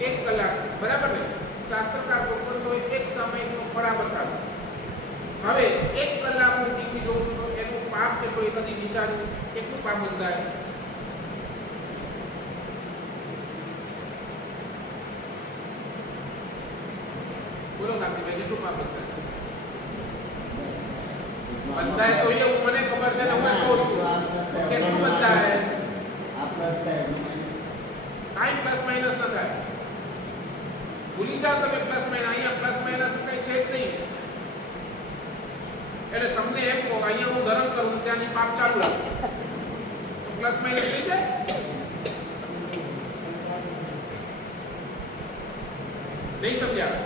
1 કલાક. બરાબર ને? શાસ્ત્રકાર ભગવંતો એક સમયનો ફળા બતાવ્યો. હવે 1 કલાક હું ટીવી જોઉં છું તો એનું પાપ કેટલું? એ કદી વિચાર્યું કેટલું પાપ બંધાય? બોલો કાંતિભાઈ, કેટલું પાપ બંધાય? બંધાય તો એ મને ખબર છે ને, હું કહું છું કેટલું બંધાય? કાંઈ પ્લસ માઇનસ ન થાય. ભૂલી જાઓ તમે પ્લસ માઇનસ. અહીંયા પ્લસ માઇનસ કઈ છે જ તમને એમ કહો અહીંયા હું ધર્મ કરું ત્યાંની પાપ ચાલુ રાખું તો પ્લસ માઇનસ થઈ જાય. નહીં સમજ્યા?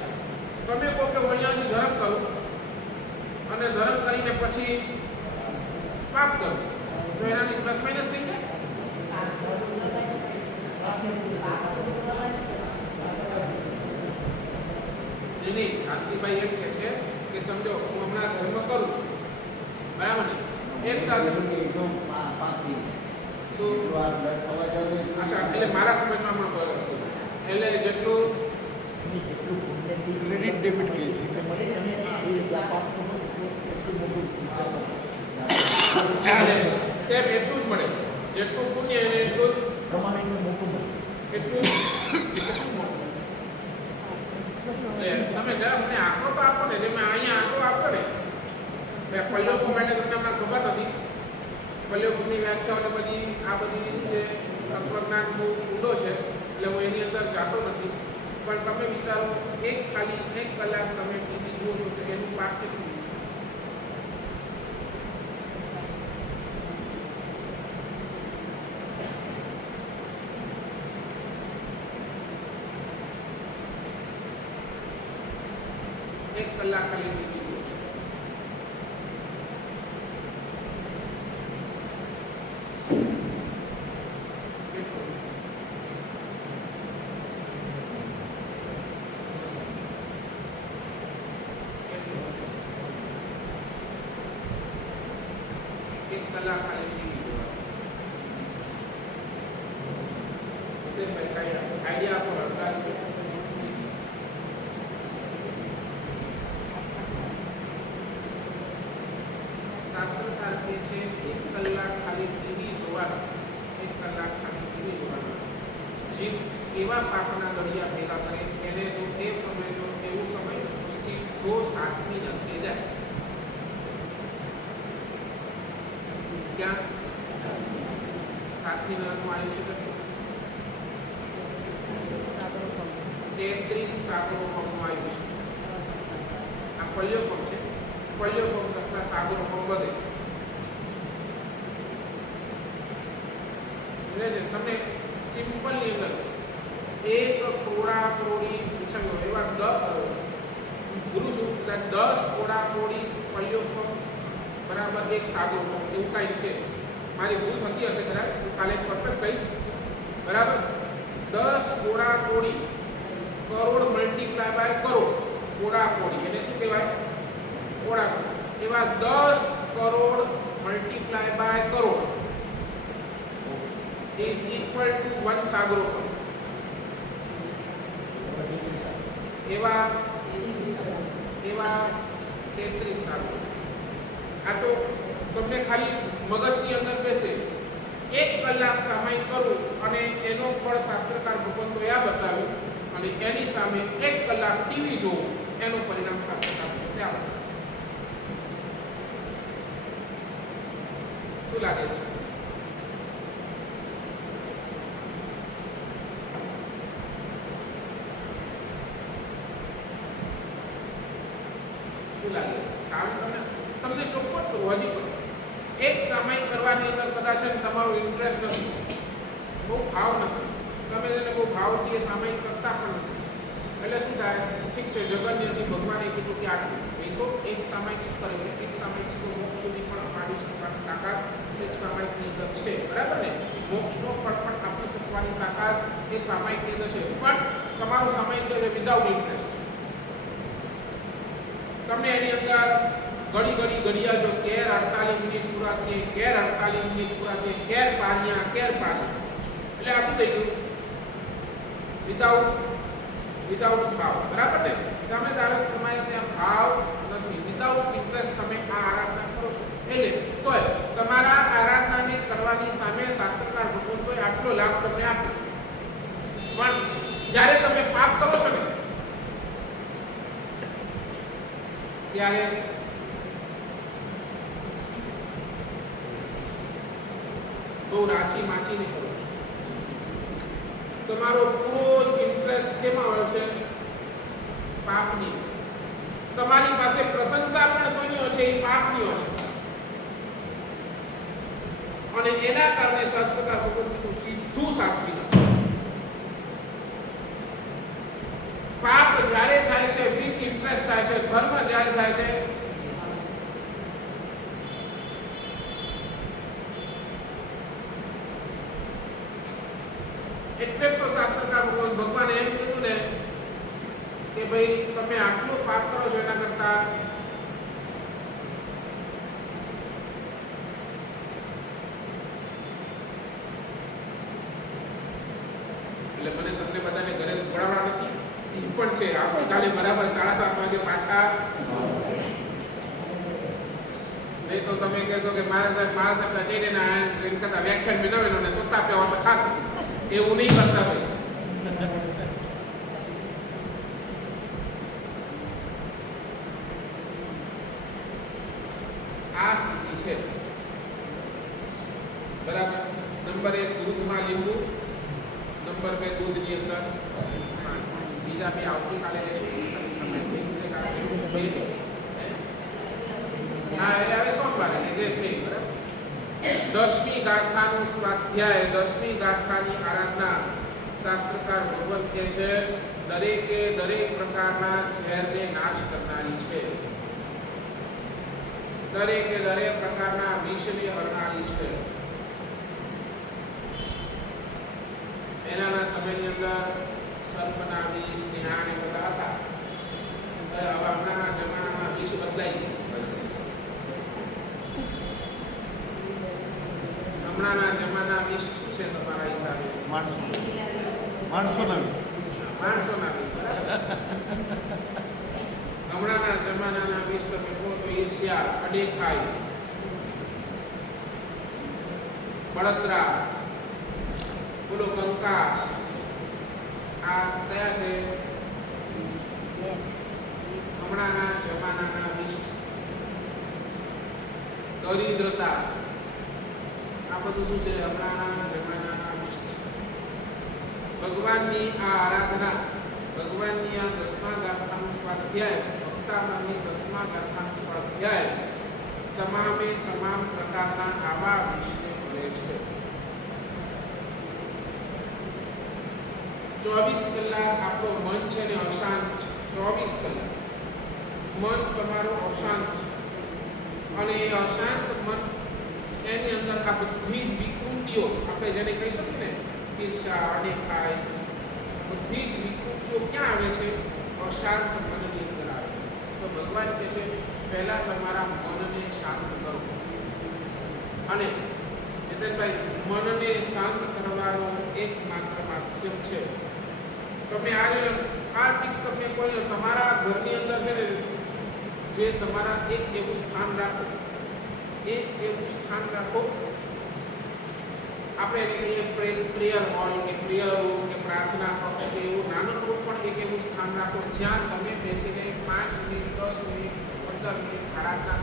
તમે કહો કે હું અહીંયાથી ધર્મ કરું અને ધર્મ કરીને પછી પાપ કરું તો એનાથી પ્લસ માઇનસ થઈ જાય. નહીં, કાંતિભાઈ એમ કે છે કે સમજો હું હમણાં ધર્મ કરું, બરાબર ને, એક સાથે અચ્છા, એટલે મારા સમજમાં બરાબર, એટલે જેટલું ક્રેડિટ ડેબિટ કહે છે સેમ એટલું જ મળે, જેટલું પુણ્ય એને એટલું એટલું તમે જરા મને આંકડો તો આપો ને, જે મેં અહીંયા આંકડો આપ્યો ને, મેં પલ્યોકો માટે તમને હમણાં ખબર નથી. પલ્યોકોની વ્યાખ્યાઓ બધી આ બધી શું છે, તત્વજ્ઞાન બહુ ઊંડો છે, એટલે હું એની અંદર જાતો નથી. પણ તમે વિચારો, ખાલી 1 કલાક તમે ટીવી જુઓ છો તો એનું પાપ કેટલું? એક કલાક ખાલી ટીવી જુઓ છો. કેટલું? એક કલાક ખાલી ટીવી જોવાનું. કઈ આઈડિયા આપો. શાસ્ત્રકાર કહે છે 1 કલાક ખાલી ટીવી જોવાનું, 1 કલાક ખાલી ટીવી જોવાનું જીવ એવા પાપના દરિયા ભેગા કરે એને તો એ સમયનો એવું સમય સીધો 7મી નરકે જાય. ક્યાં? 7મી નરકનું આયુષ્ય કેટલું? 33 સાગરોપમનું આયુષ્ય. આ પલ્યોપમ છે. પલ્યોપમ કરતા સાગરોપમ વધે. તમને સિમ્પલની અંદર એક કોડા કોડી પૂછાયો એવા ગુરુ છું કદાચ 10 કોડા કોડી પલ્યોપમ બરાબર 1 સાગરોપમ એવું કાંઈ છે. મારી ભૂલ થતી હશે કદાચ, હું કાલે પરફેક્ટ કહીશ. બરાબર 10 કોડા કોડી, કરોડ મલ્ટીપ્લાય બાય કરોડ, કોડા કોડી એને શું કહેવાય? કોડા કોડી. એવા 10 crore multiply by crore is equal to 1 સાગરોપમ. એવા 33 સાગરોપમ. આ તો તમને ખાલી મગજની અંદર બેસે. 1 કલાક સામાયિક કરવું અને એનો ફળ શાસ્ત્રકાર ભગવંતોએ આ બતાવ્યું, અને એની સામે 1 કલાક ટીવી જોવું એનું પરિણામ શાસ્ત્રકાર ભગવંતોએ આ બતાવ્યું. શું લાગે છે? શું લાગે? કારણ તમને ચોખ્ખું કરું હજી પણ એક સામાયિક કરવાની અંદર કદાચ તમારો ઇન્ટરેસ્ટ નથી, બહુ ભાવ નથી, તમે તેને બહુ ભાવથી એ સામાયિક કરતા પણ નથી. એટલે શું થાય? ઠીક છે, જગન્યથી ભગવાને કીધું કે આટલું એ તો એક સામાયિક શું કરે છે? એક સામાયિક મોક્ષ સુધી પણ પાડી શકવાની તાકાત એક સામાયિકની અંદર છે. બરાબર ને? મોક્ષનો પણ આપી શકવાની તાકાત એ સામાયિકની અંદર છે. પણ તમારો સામાયિક વિધાઉટ ઇન્ટરેસ્ટ છે. તમને એની અંદર ઘડિયાળ જો કેર 48 મિનિટ પૂરા થઈએ, કેર 48 મિનિટ પૂરા થઈએ, કેર પારિયા. એટલે આ શું થઈ ગયું? વિધાઉટ ભાવ. બરાબર ને? તમે ધારો તમારે ત્યાં ભાવ નથી, વિધાઉટ ઇન્ટરેસ્ટ તમે આ આરાધના કરો છો. એટલે તોય તમારા આરાધનાને કરવાની સામે શાસ્ત્રકાર ભગવંતોએ આટલો લાભ તમને આપ્યો. પણ જ્યારે તમે પાપ કરો છો ને ત્યારે બહુ રાચી માચી નહીં કરો. તમારો પૂરો જ ઇન્ટરેસ્ટ શેમાં હોય છે? પાપની. તમારી પાસે પ્રશંસા પણ શેની હોય છે? એ પાપની હોય છે. અને એના કારણે શાસ્ત્રકાર ભગવદ ગીતા સીધું સાચવી નાખે. પાપ જ્યારે થાય છે વિથ ઇન્ટરેસ્ટ થાય છે, ધર્મ જ્યારે થાય છે એટલે તો શાસ્ત્રકાર ભગવાને એમ કીધું ને કે ભાઈ તમે આટલું પાપ કરો છો એના કરતા એટલે મને તમને બધાને ઘરે સુવડાવવા નથી એ પણ છે. આવતીકાલે બરાબર 7:30 વાગે પાછા, નહીં તો તમે કહેશો કે મારા સાહેબ જઈને એમ કરતા વ્યાખ્યાન બનાવેલો ને સત્તા પીવા તો ખાસ એવું નહીં કરતા ભાઈ. આ સ્થિતિ છે બરાબર. નંબર 1 દૂધમાં લીંબુ, નંબર 2 દૂધની અંદર બીજા બે આવતીકાલે લેશું. સમય થઈ ગયો છે કારણ હા એ હવે સોમવારે જે છે બરાબર. 10મી ગાથાનું સ્વાધ્યાય, 10મી ગાથાની આરાધના શાસ્ત્રકાર ભગવદ કહે છે દરેકે દરેક પ્રકારના ઝેરને નાશ કરનારી છે, દરેકે દરેક પ્રકારના વિષને હરનારી છે. એનાના સમયની અંદર સર્પના વિષ, જ્ઞાન એ બધા હતા. હવે હમણાંના જમાનામાં વિષ બદલાઈ ગયું. હમણાંના જમાના વિષ શું છે તમારા હિસાબે? માણસોના વિષ. હમણાંના જમાનાના વિષ તમે કહો તો ઈર્ષ્યા, અડેખાઈ, બળતરા, બોલો કંકાસ, આ કયા છે હમણાંના જમાનાના વિષ? દરિદ્રતા, આ બધું શું છે હમણાંના જમાનાના વિષ. ભગવાનની આ આરાધના, ભગવાનની આ 10મા ગાથાનું સ્વાધ્યાય, ભક્તામણની 10મા ગાથાનું સ્વાધ્યાય તમામે તમામ પ્રકારના આવા વિષને મળે છે. 24 કલાક આપણો મન છે ને અશાંત છે. 24 કલાક મન તમારું અશાંત છે અને એ અશાંત મન એની અંદર આ બધી જ વિકૃતિઓ, આપણે જેને કહી શકીએ ને ઈર્ષા, અડેખાઈ, બધી જ વિકૃતિઓ ક્યાં આવે છે? અશાંત મનની અંદર આવે છે. તો ભગવાન કહે છે પહેલા તમારા મનને શાંત કરો. અને ચેતનભાઈ મનને શાંત કરવાનો એકમાત્ર માધ્યમ છે. તમે આજે આ ટીક તમને કોઈ તમારા ઘરની અંદર છે ને જે તમારા એક એવું સ્થાન રાખો, એક એવું સ્થાન રાખો, આપણે એને કહીએ પ્રેયર હોલ કે પ્રેયર રૂમ કે પ્રાર્થના કક્ષ કે એવું નાનું રૂમ પણ એક એવું સ્થાન રાખો જ્યાં તમે બેસીને 5 મિનિટ, 10 મિનિટ, 15 મિનિટ આરાધના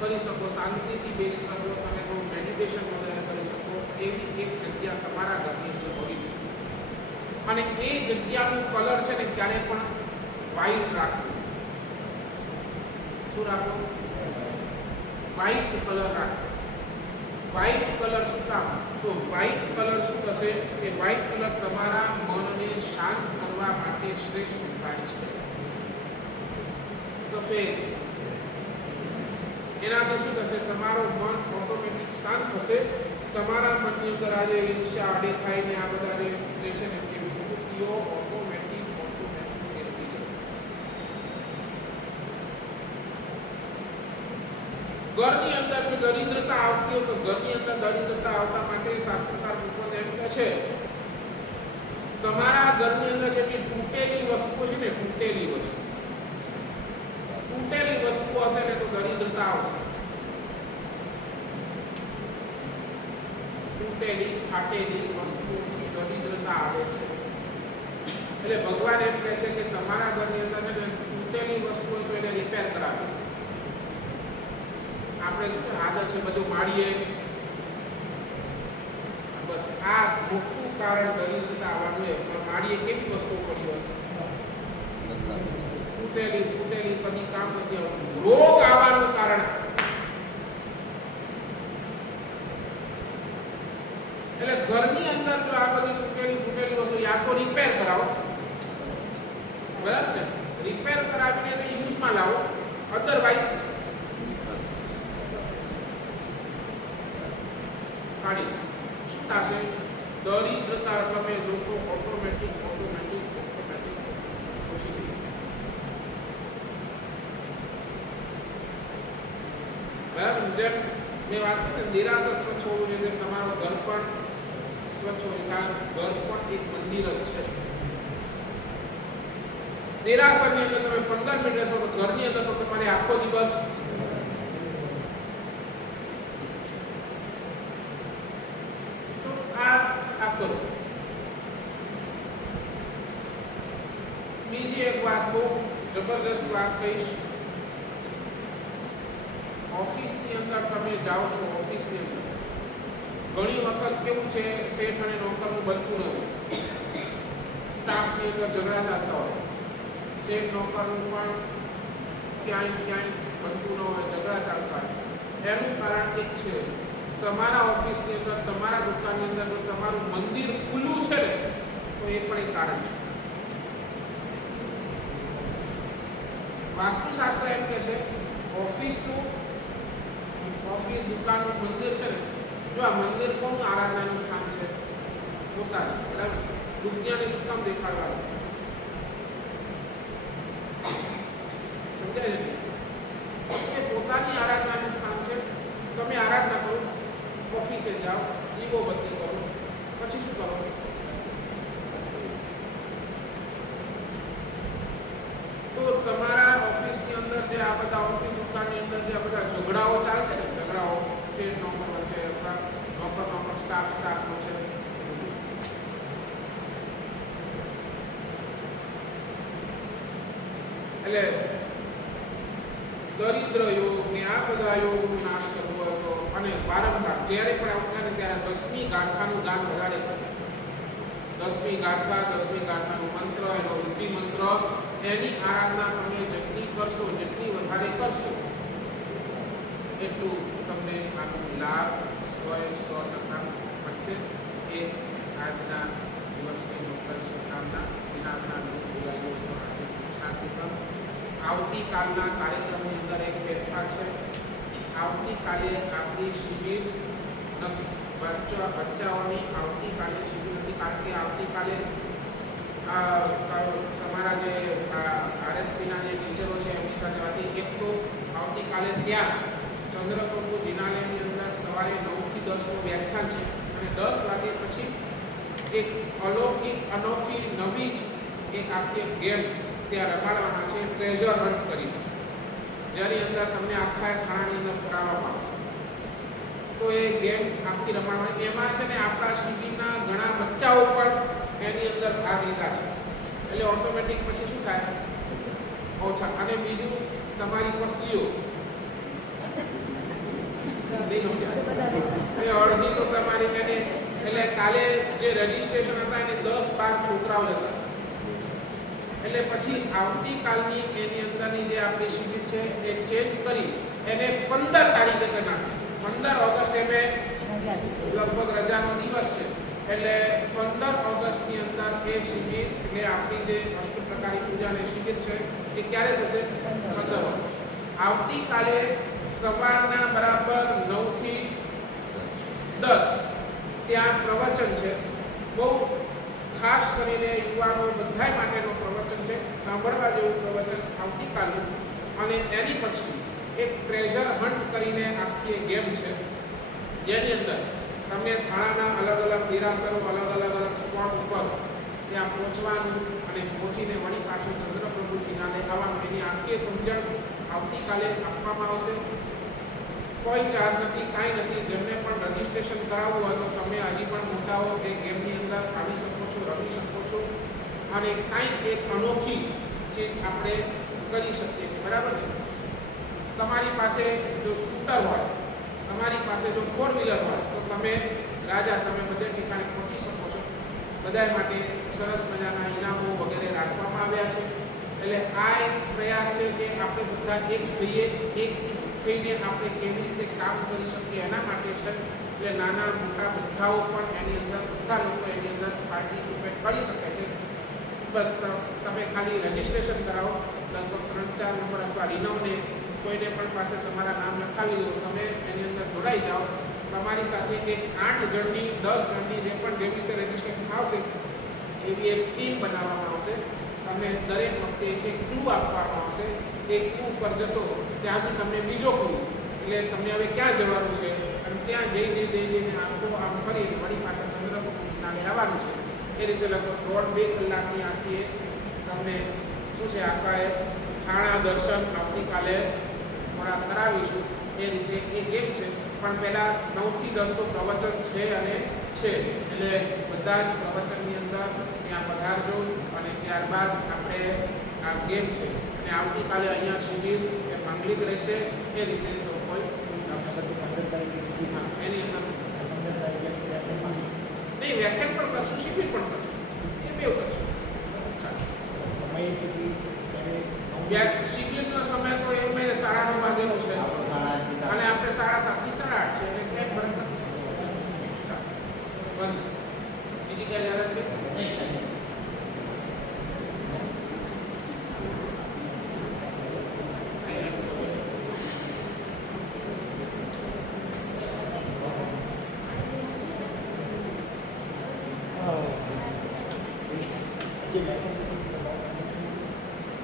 કરી શકો, શાંતિથી બેસી શકો, તમે થોડું મેડિટેશન વગેરે કરી શકો એવી એક જગ્યા તમારા ઘરની અંદર હોવી જોઈએ. અને એ જગ્યાનું કલર છે ને ક્યારે પણ વ્હાઈટ રાખવું. શું રાખવું? વ્હાઈટ કલર રાખવો. વ્હાઈટ કલર શું કામ? તો વ્હાઈટ કલર શું થશે કે વ્હાઈટ કલર તમારા મનને શાંત કરવા માટે શ્રેષ્ઠ ઉપાય છે. સફેદ, એનાથી શું થશે? તમારો મન ઓટોમેટિક શાંત થશે. તમારા મનની અંદર આજે ઈર્ષ્યા, અડેખાઈ ને આ બધા જે છે ને એ વિકૃતિઓ ઓટોમેટિક બેસતી જશે. ઘરની અંદર દરિદ્રતા આવતી હોય તો ઘરની અંદર દરિદ્રતા આવતા માટે શાસ્ત્રકાર ભગવદ એમ કહે છે તમારા ઘરની અંદર જેટલી તૂટેલી વસ્તુઓ છે ને, તૂટેલી વસ્તુ હશે ને તો દરિદ્રતા આવશે. તૂટેલી, ફાટેલી વસ્તુઓથી દરિદ્રતા આવે છે. એટલે ભગવાન એમ કહે છે કે તમારા ઘરની અંદર છે ને તૂટેલી વસ્તુ હોય તો એને રિપેર કરાવે. આપણે શું આદત છે બધું માળીએ, બસ આ મોટું કારણ દરિદ્રતા આવવાનું છે. માળીએ કેવી વસ્તુઓ પડી હોય તૂટેલી કદી કામ નથી આવતું. રોગ આવવાનું કારણ એટલે ઘરની અંદર જો આ બધી તૂટેલી વસ્તુ યા તો રિપેર કરાવો, બરાબર ને, રિપેર કરાવીને એને યુઝમાં લાવો, અધરવાઇઝ કાઢી. શું થશે? દરિદ્રતા તમે જોશો ઓટોમેટિક ઓછી થઈ. બરાબર, જેમ મેં વાત કરી દેરાસર સ્વચ્છ હોવું જોઈએ, તમારું ઘર પણ સ્વચ્છ હોય, કારણ ઘર પણ એક મંદિર જ છે. દેરાસરની અંદર તમે 15 મિનિટ રહેશો તો ઘરની અંદર તો તમારે આખો દિવસ તો આ કરો. બીજી એક વાત બહુ જબરદસ્ત વાત કહીશ. ઓફિસની અંદર તમે જાઓ છો, ઓફિસની અંદર ઘણી વખત કેવું છે, શેઠ અને નોકરનું બનતું ન હોય, સ્ટાફની અંદર ઝઘડા ચાલતા હોય, શેઠ નોકરનું પણ ક્યાંય બનતું ન હોય, ઝઘડા ચાલતા હોય. એનું કારણ એક છે, તમારા ઓફિસની અંદર, તમારા દુકાનની અંદર જો તમારું મંદિર ખુલ્લું છે ને તો એ પણ એક કારણ છે. વાસ્તુશાસ્ત્ર એમ કે છે ઓફિસ દુકાનનું મંદિર છે ને, જો આ મંદિર કોનું આરાધનાનું સ્થાન છે? પોતાનું. બરાબર, દુનિયાને શું કામ દેખાડવાનું? સમજાય છે? પોતાની આરાધનાનું સ્થાન છે. તમે આરાધના કરો, ઓફિસે જાઓ, દીવોબત્તી કરો, પછી શું કરો? તો તમારા ઓફિસની અંદર જે આ બધા ઓફિસ દુકાનની અંદર જે આ બધા ઝઘડાઓ ચાલશે ને, ઝઘડાઓ શેઠ નોકર વચ્ચે અથવા નોકર સ્ટાફ વચ્ચે, એટલે દરિદ્ર યોગ ને આ બધા યોગનો નાશ કરવો હતો. અને વારંવાર જ્યારે પણ આવતા ને ત્યારે 10મી ગાંઠાનું દાન વધારે કરે. 10મી ગાંઠાનો મંત્ર, એનો વૃદ્ધિ મંત્ર, એની આરાધના તમે જેટલી કરશો, જેટલી વધારે કરશો, એટલું તમને આનો લાભ 100% મળશે. એ આજના દિવસની ડૉક્ટર શુભકામના. દિનાના આવતીકાલના કાર્યક્રમની અંદર એક ફેરફાર છે. આવતીકાલે આપણી શિબિર નથી, બચ્ચાઓની આવતીકાલે શિબિર નથી, કારણ કે આવતીકાલે તમારા જે આરએસપીના જે ટીચરો છે એમની સાથે વાત થઈ. એક તો આવતીકાલે ત્યાં ચંદ્રપ્રભુ જિનાલયની અંદર સવારે 9 થી 10નું વ્યાખ્યાન છે, અને 10 વાગે પછી એક અલૌકિક અનોખી નવી જ એક આખી ગેમ ત્યાં રમાડવાના છે, ટ્રેઝર હન્ટ કરી, જેની અંદર તમને આખા ખાણાની અંદર પુરાવવામાં આવશે. તો એ ગેમ આખી રમાડવાની, એમાં છે ને આપણા શિબિરના ઘણા બચ્ચાઓ પણ એની અંદર ભાગ લીધા છે. એટલે ઓટોમેટિક પછી શું થાય? ઓછા. અને બીજું, તમારી પસલીઓ અડધી તો તમારી એને, એટલે કાલે જે રજીસ્ટ્રેશન હતા એને 10-12 છોકરાઓ હતા. એટલે પછી આવતીકાલની એની અંદરની જે આપણી શિબિર છે એ ચેન્જ કરી એને 15 તારીખે કરી નાખી. 15 ઓગસ્ટ એમે લગભગ રજાનો દિવસ છે, એટલે 15 ઓગસ્ટની અંદર એ શિબિર, એટલે આપણી જે અષ્ટપ્રકારી પૂજાની શિબિર છે એ ક્યારે થશે? 15 ઓગસ્ટ. આવતીકાલે સવારના બરાબર 9 થી 10 ત્યાં પ્રવચન છે. બહુ ખાસ કરીને યુવાનો બધા માટેનો પ્રવચન છે, સાંભળવા જેવું પ્રવચન આવતીકાલનું. અને એની પછી એક ટ્રેઝર હન્ટ કરીને આખી ગેમ છે, જેની અંદર તમને થાણાના અલગ દેરાસરો, અલગ સ્પોટ ઉપર ત્યાં પહોંચવાનું, અને પહોંચીને વળી પાછું ચંદ્રપ્રભુજીના આવવાનું, એની આખી સમજણ આવતીકાલે આપવામાં આવશે. કોઈ ચાર્જ નથી, કાંઈ નથી. જેમને પણ રજીસ્ટ્રેશન કરાવવું હોય તો તમે હજી પણ મોટાઓ એ ગેમની અંદર આવી શકો છો, રમી શકો છો, અને કાંઈક એક અનોખી ચીજ આપણે કરી શકીએ છીએ. બરાબર ને? તમારી પાસે જો સ્કૂટર હોય, તમારી પાસે જો 4-વ્હીલર હોય તો તમે રાજા, તમે બધે ઠેકાણે પહોંચી શકો છો. બધા માટે સરસ મજાના ઇનામો વગેરે રાખવામાં આવ્યા છે. એટલે આ એક પ્રયાસ છે કે આપણે બધા એક થઈને આપણે કેવી રીતે કામ કરી શકીએ, એના માટે છે. એટલે નાના મોટા બધાઓ પણ એની અંદર બધા લોકો એની અંદર પાર્ટિસિપેટ કરી શકે છે. બસ તમે ખાલી રજિસ્ટ્રેશન કરાવો, લગભગ 3-4 નંબર અથવા રિનવને કોઈને પણ પાસે તમારા નામ લખાવી દો, તમે એની અંદર જોડાઈ જાઓ. તમારી સાથે એક 8 જણની 10 જણની જે પણ જેવી રીતે રજિસ્ટ્રેશન આવશે એવી એક ટીમ બનાવવામાં આવશે. તમને દરેક વખતે એક ક્લુ આપવામાં આવશે. એ ક્લુ પર જશો ત્યાંથી તમને બીજો ક્લુ, એટલે તમને હવે ક્યાં જવાનું છે અને ત્યાં જઈને આખો આમ ફરી વળી પાછા ચંદ્રગુપ્ત કિનારે આવવાનું છે. એ રીતે લગભગ 1.5-2 કલાકની આખી તમને શું છે આખા એ થાણા દર્શન આવતીકાલે થોડા કરાવીશું. એ રીતે એ ગેમ છે. પણ પહેલાં 9 થી 10 તો પ્રવચન છે અને છે, એટલે બધા જ પ્રવચનની અંદર ત્યાં પધારજો અને ત્યારબાદ આપણે આ ગેમ છે. અને આવતીકાલે અહીંયા શિબિર એ માંગલિક રહેશે. એ રીતે સૌ કોઈ એની અંદર નહીં વ્યાખ્યાન પણ કરશું, શિબિર પણ કરશું, એ બે કરશું. શિબિરનો સમય તો એમ 9:30 વાગેનો છે અને આપણે 7:30 થી 8:30 છે, એટલે ક્યાંય ફરક નથી. બીજી ક્યાં જાહેરાત છે?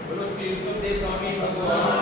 બોલો શ્રી સ્વામી ભગવાન